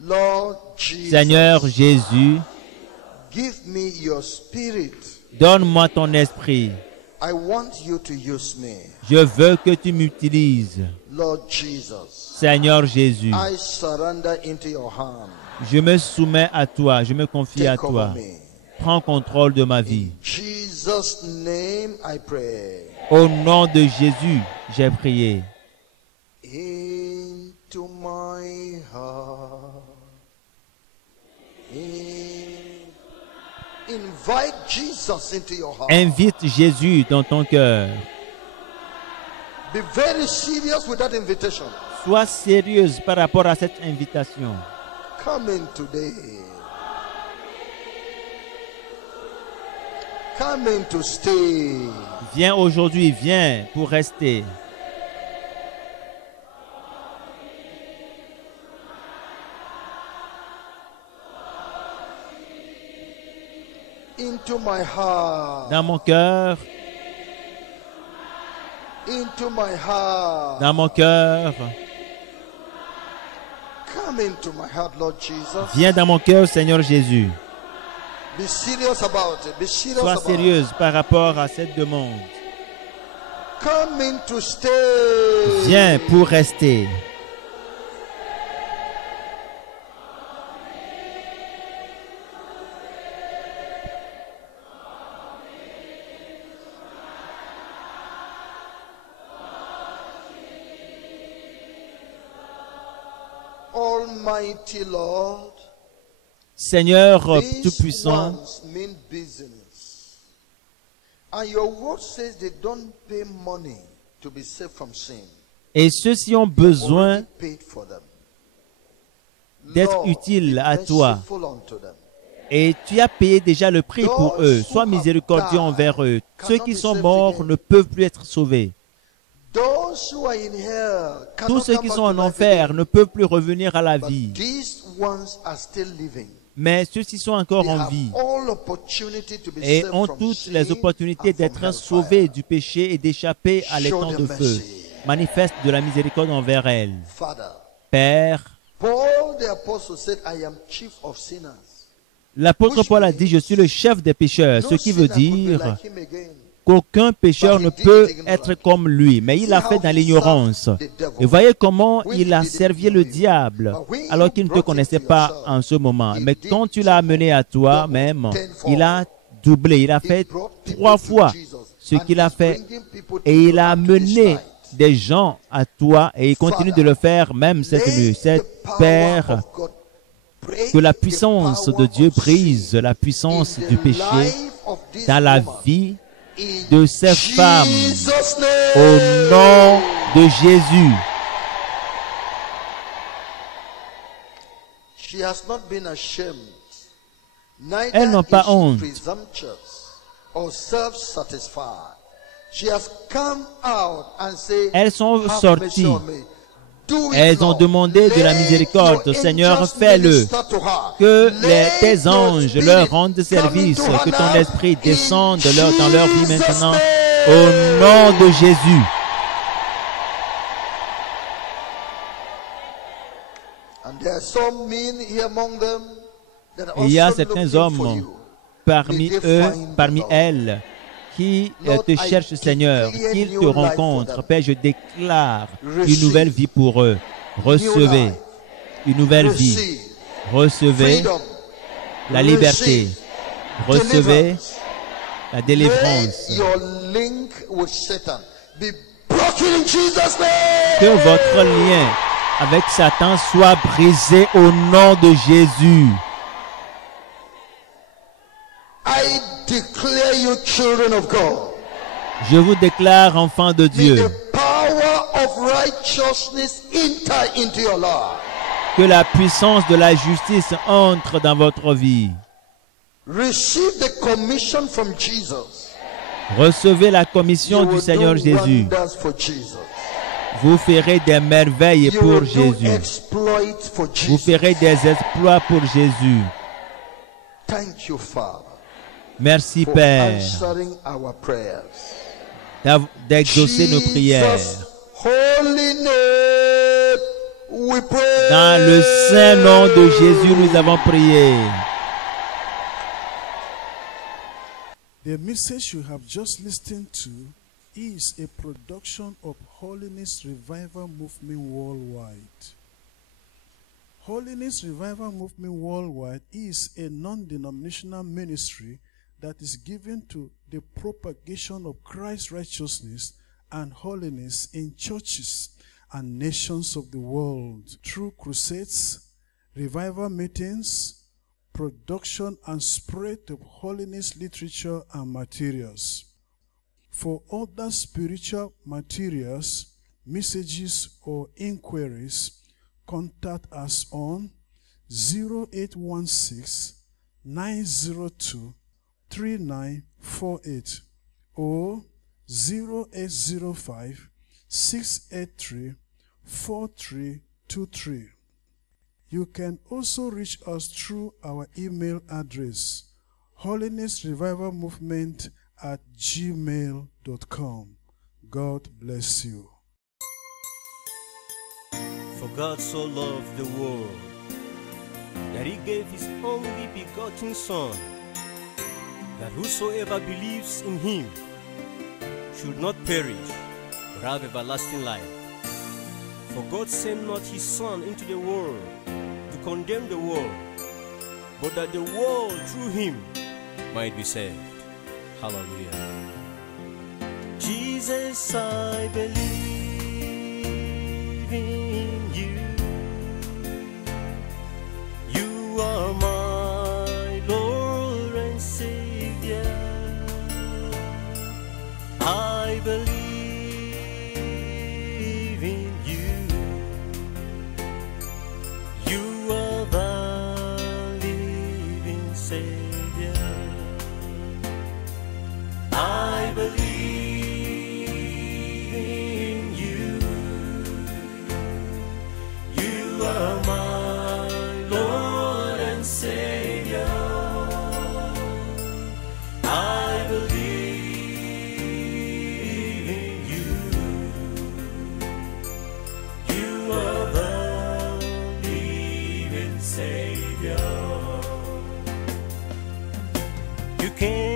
Lord Jesus, Seigneur Jésus, give me your spirit. donne-moi ton esprit. I want you to use me. Je veux que tu m'utilises. Lord Jesus, Seigneur Jésus, I surrender into your hand. je me soumets à toi, je me confie à Take toi. over me. prends contrôle de ma vie. In Jesus' name I pray. Au nom de Jésus, j'ai prié. Into my heart. Invite Jesus into your heart. Invite Jésus dans ton cœur. Be very serious with that invitation. Sois sérieuse par rapport à cette invitation. Come in today. Come in to stay. Viens aujourd'hui, viens pour rester. Into my heart. Dans mon cœur. Into my heart. Dans mon cœur. Come into my heart, Lord Jesus. Viens dans mon cœur, Seigneur Jésus. Be serious about it. Be serious Sois about sérieuse par rapport à cette demande. Come in to stay. Viens pour rester. Almighty Lord, Seigneur Tout-Puissant, et ceux-ci ont besoin d'être utiles à toi. Et tu as payé déjà le prix pour eux. Sois miséricordieux envers eux. Ceux qui sont morts ne peuvent plus être sauvés. Tous ceux qui sont en enfer ne peuvent plus revenir à la vie. Mais ceux-ci sont encore en vie et ont toutes les opportunités d'être sauvés du péché et d'échapper à l'étang de feu. Manifeste de la miséricorde envers elles. Père, l'apôtre Paul a dit, je suis le chef des pécheurs, ce qui veut dire qu'aucun pécheur ne peut être comme lui, mais il l'a fait dans l'ignorance. Et voyez comment il a servi le diable, alors qu'il ne te connaissait pas en ce moment. Mais quand tu l'as amené à toi-même, il a doublé, il a fait 3 fois ce qu'il a fait, et il a amené des gens à toi, et il continue de le faire même cette nuit. Père, que la puissance de Dieu brise la puissance du péché dans la vie de ces femmes, au nom de Jésus. Elles n'ont pas honte. Elles sont sorties. Elles ont demandé de la miséricorde. Seigneur, fais-le. Que tes anges leur rendent service. Que ton esprit descende dans leur vie maintenant. Au nom de Jésus. Il y a certains hommes parmi eux, parmi elles, qui te cherchent, Seigneur, qu'ils te rencontrent. Père, je déclare une nouvelle vie pour eux. Recevez une nouvelle vie. Recevez la liberté. Recevez la délivrance. Que votre lien avec Satan soit brisé au nom de Jésus. Je vous déclare enfants de Dieu. Que la puissance de la justice entre dans votre vie. Recevez la commission du Seigneur Jésus. Vous ferez des merveilles pour Jésus. Vous ferez des exploits pour Jésus. Merci, Père, d'exaucer nos prières. Dans le saint nom de Jésus, nous avons prié. The message you have just listened to is a production of Holiness Revival Movement Worldwide. Holiness Revival Movement Worldwide is a non-denominational ministry that is given to the propagation of Christ's righteousness and holiness in churches and nations of the world through crusades, revival meetings, production and spread of holiness literature and materials. For other spiritual materials, messages or inquiries, contact us on 0816 902 3948 or 0805 683 4323. You can also reach us through our email address, holinessrevivalmovement@gmail.com. God bless you. For God so loved the world that he gave his only begotten Son, that whosoever believes in him should not perish, but have everlasting life. For God sent not his Son into the world to condemn the world, but that the world through him might be saved. Hallelujah. Jesus, I believe in you. You are my Lord and Savior. I believe in you. You are the living Savior. I believe in you. You are my Lord and Savior. I believe in you. You are the living Savior. You can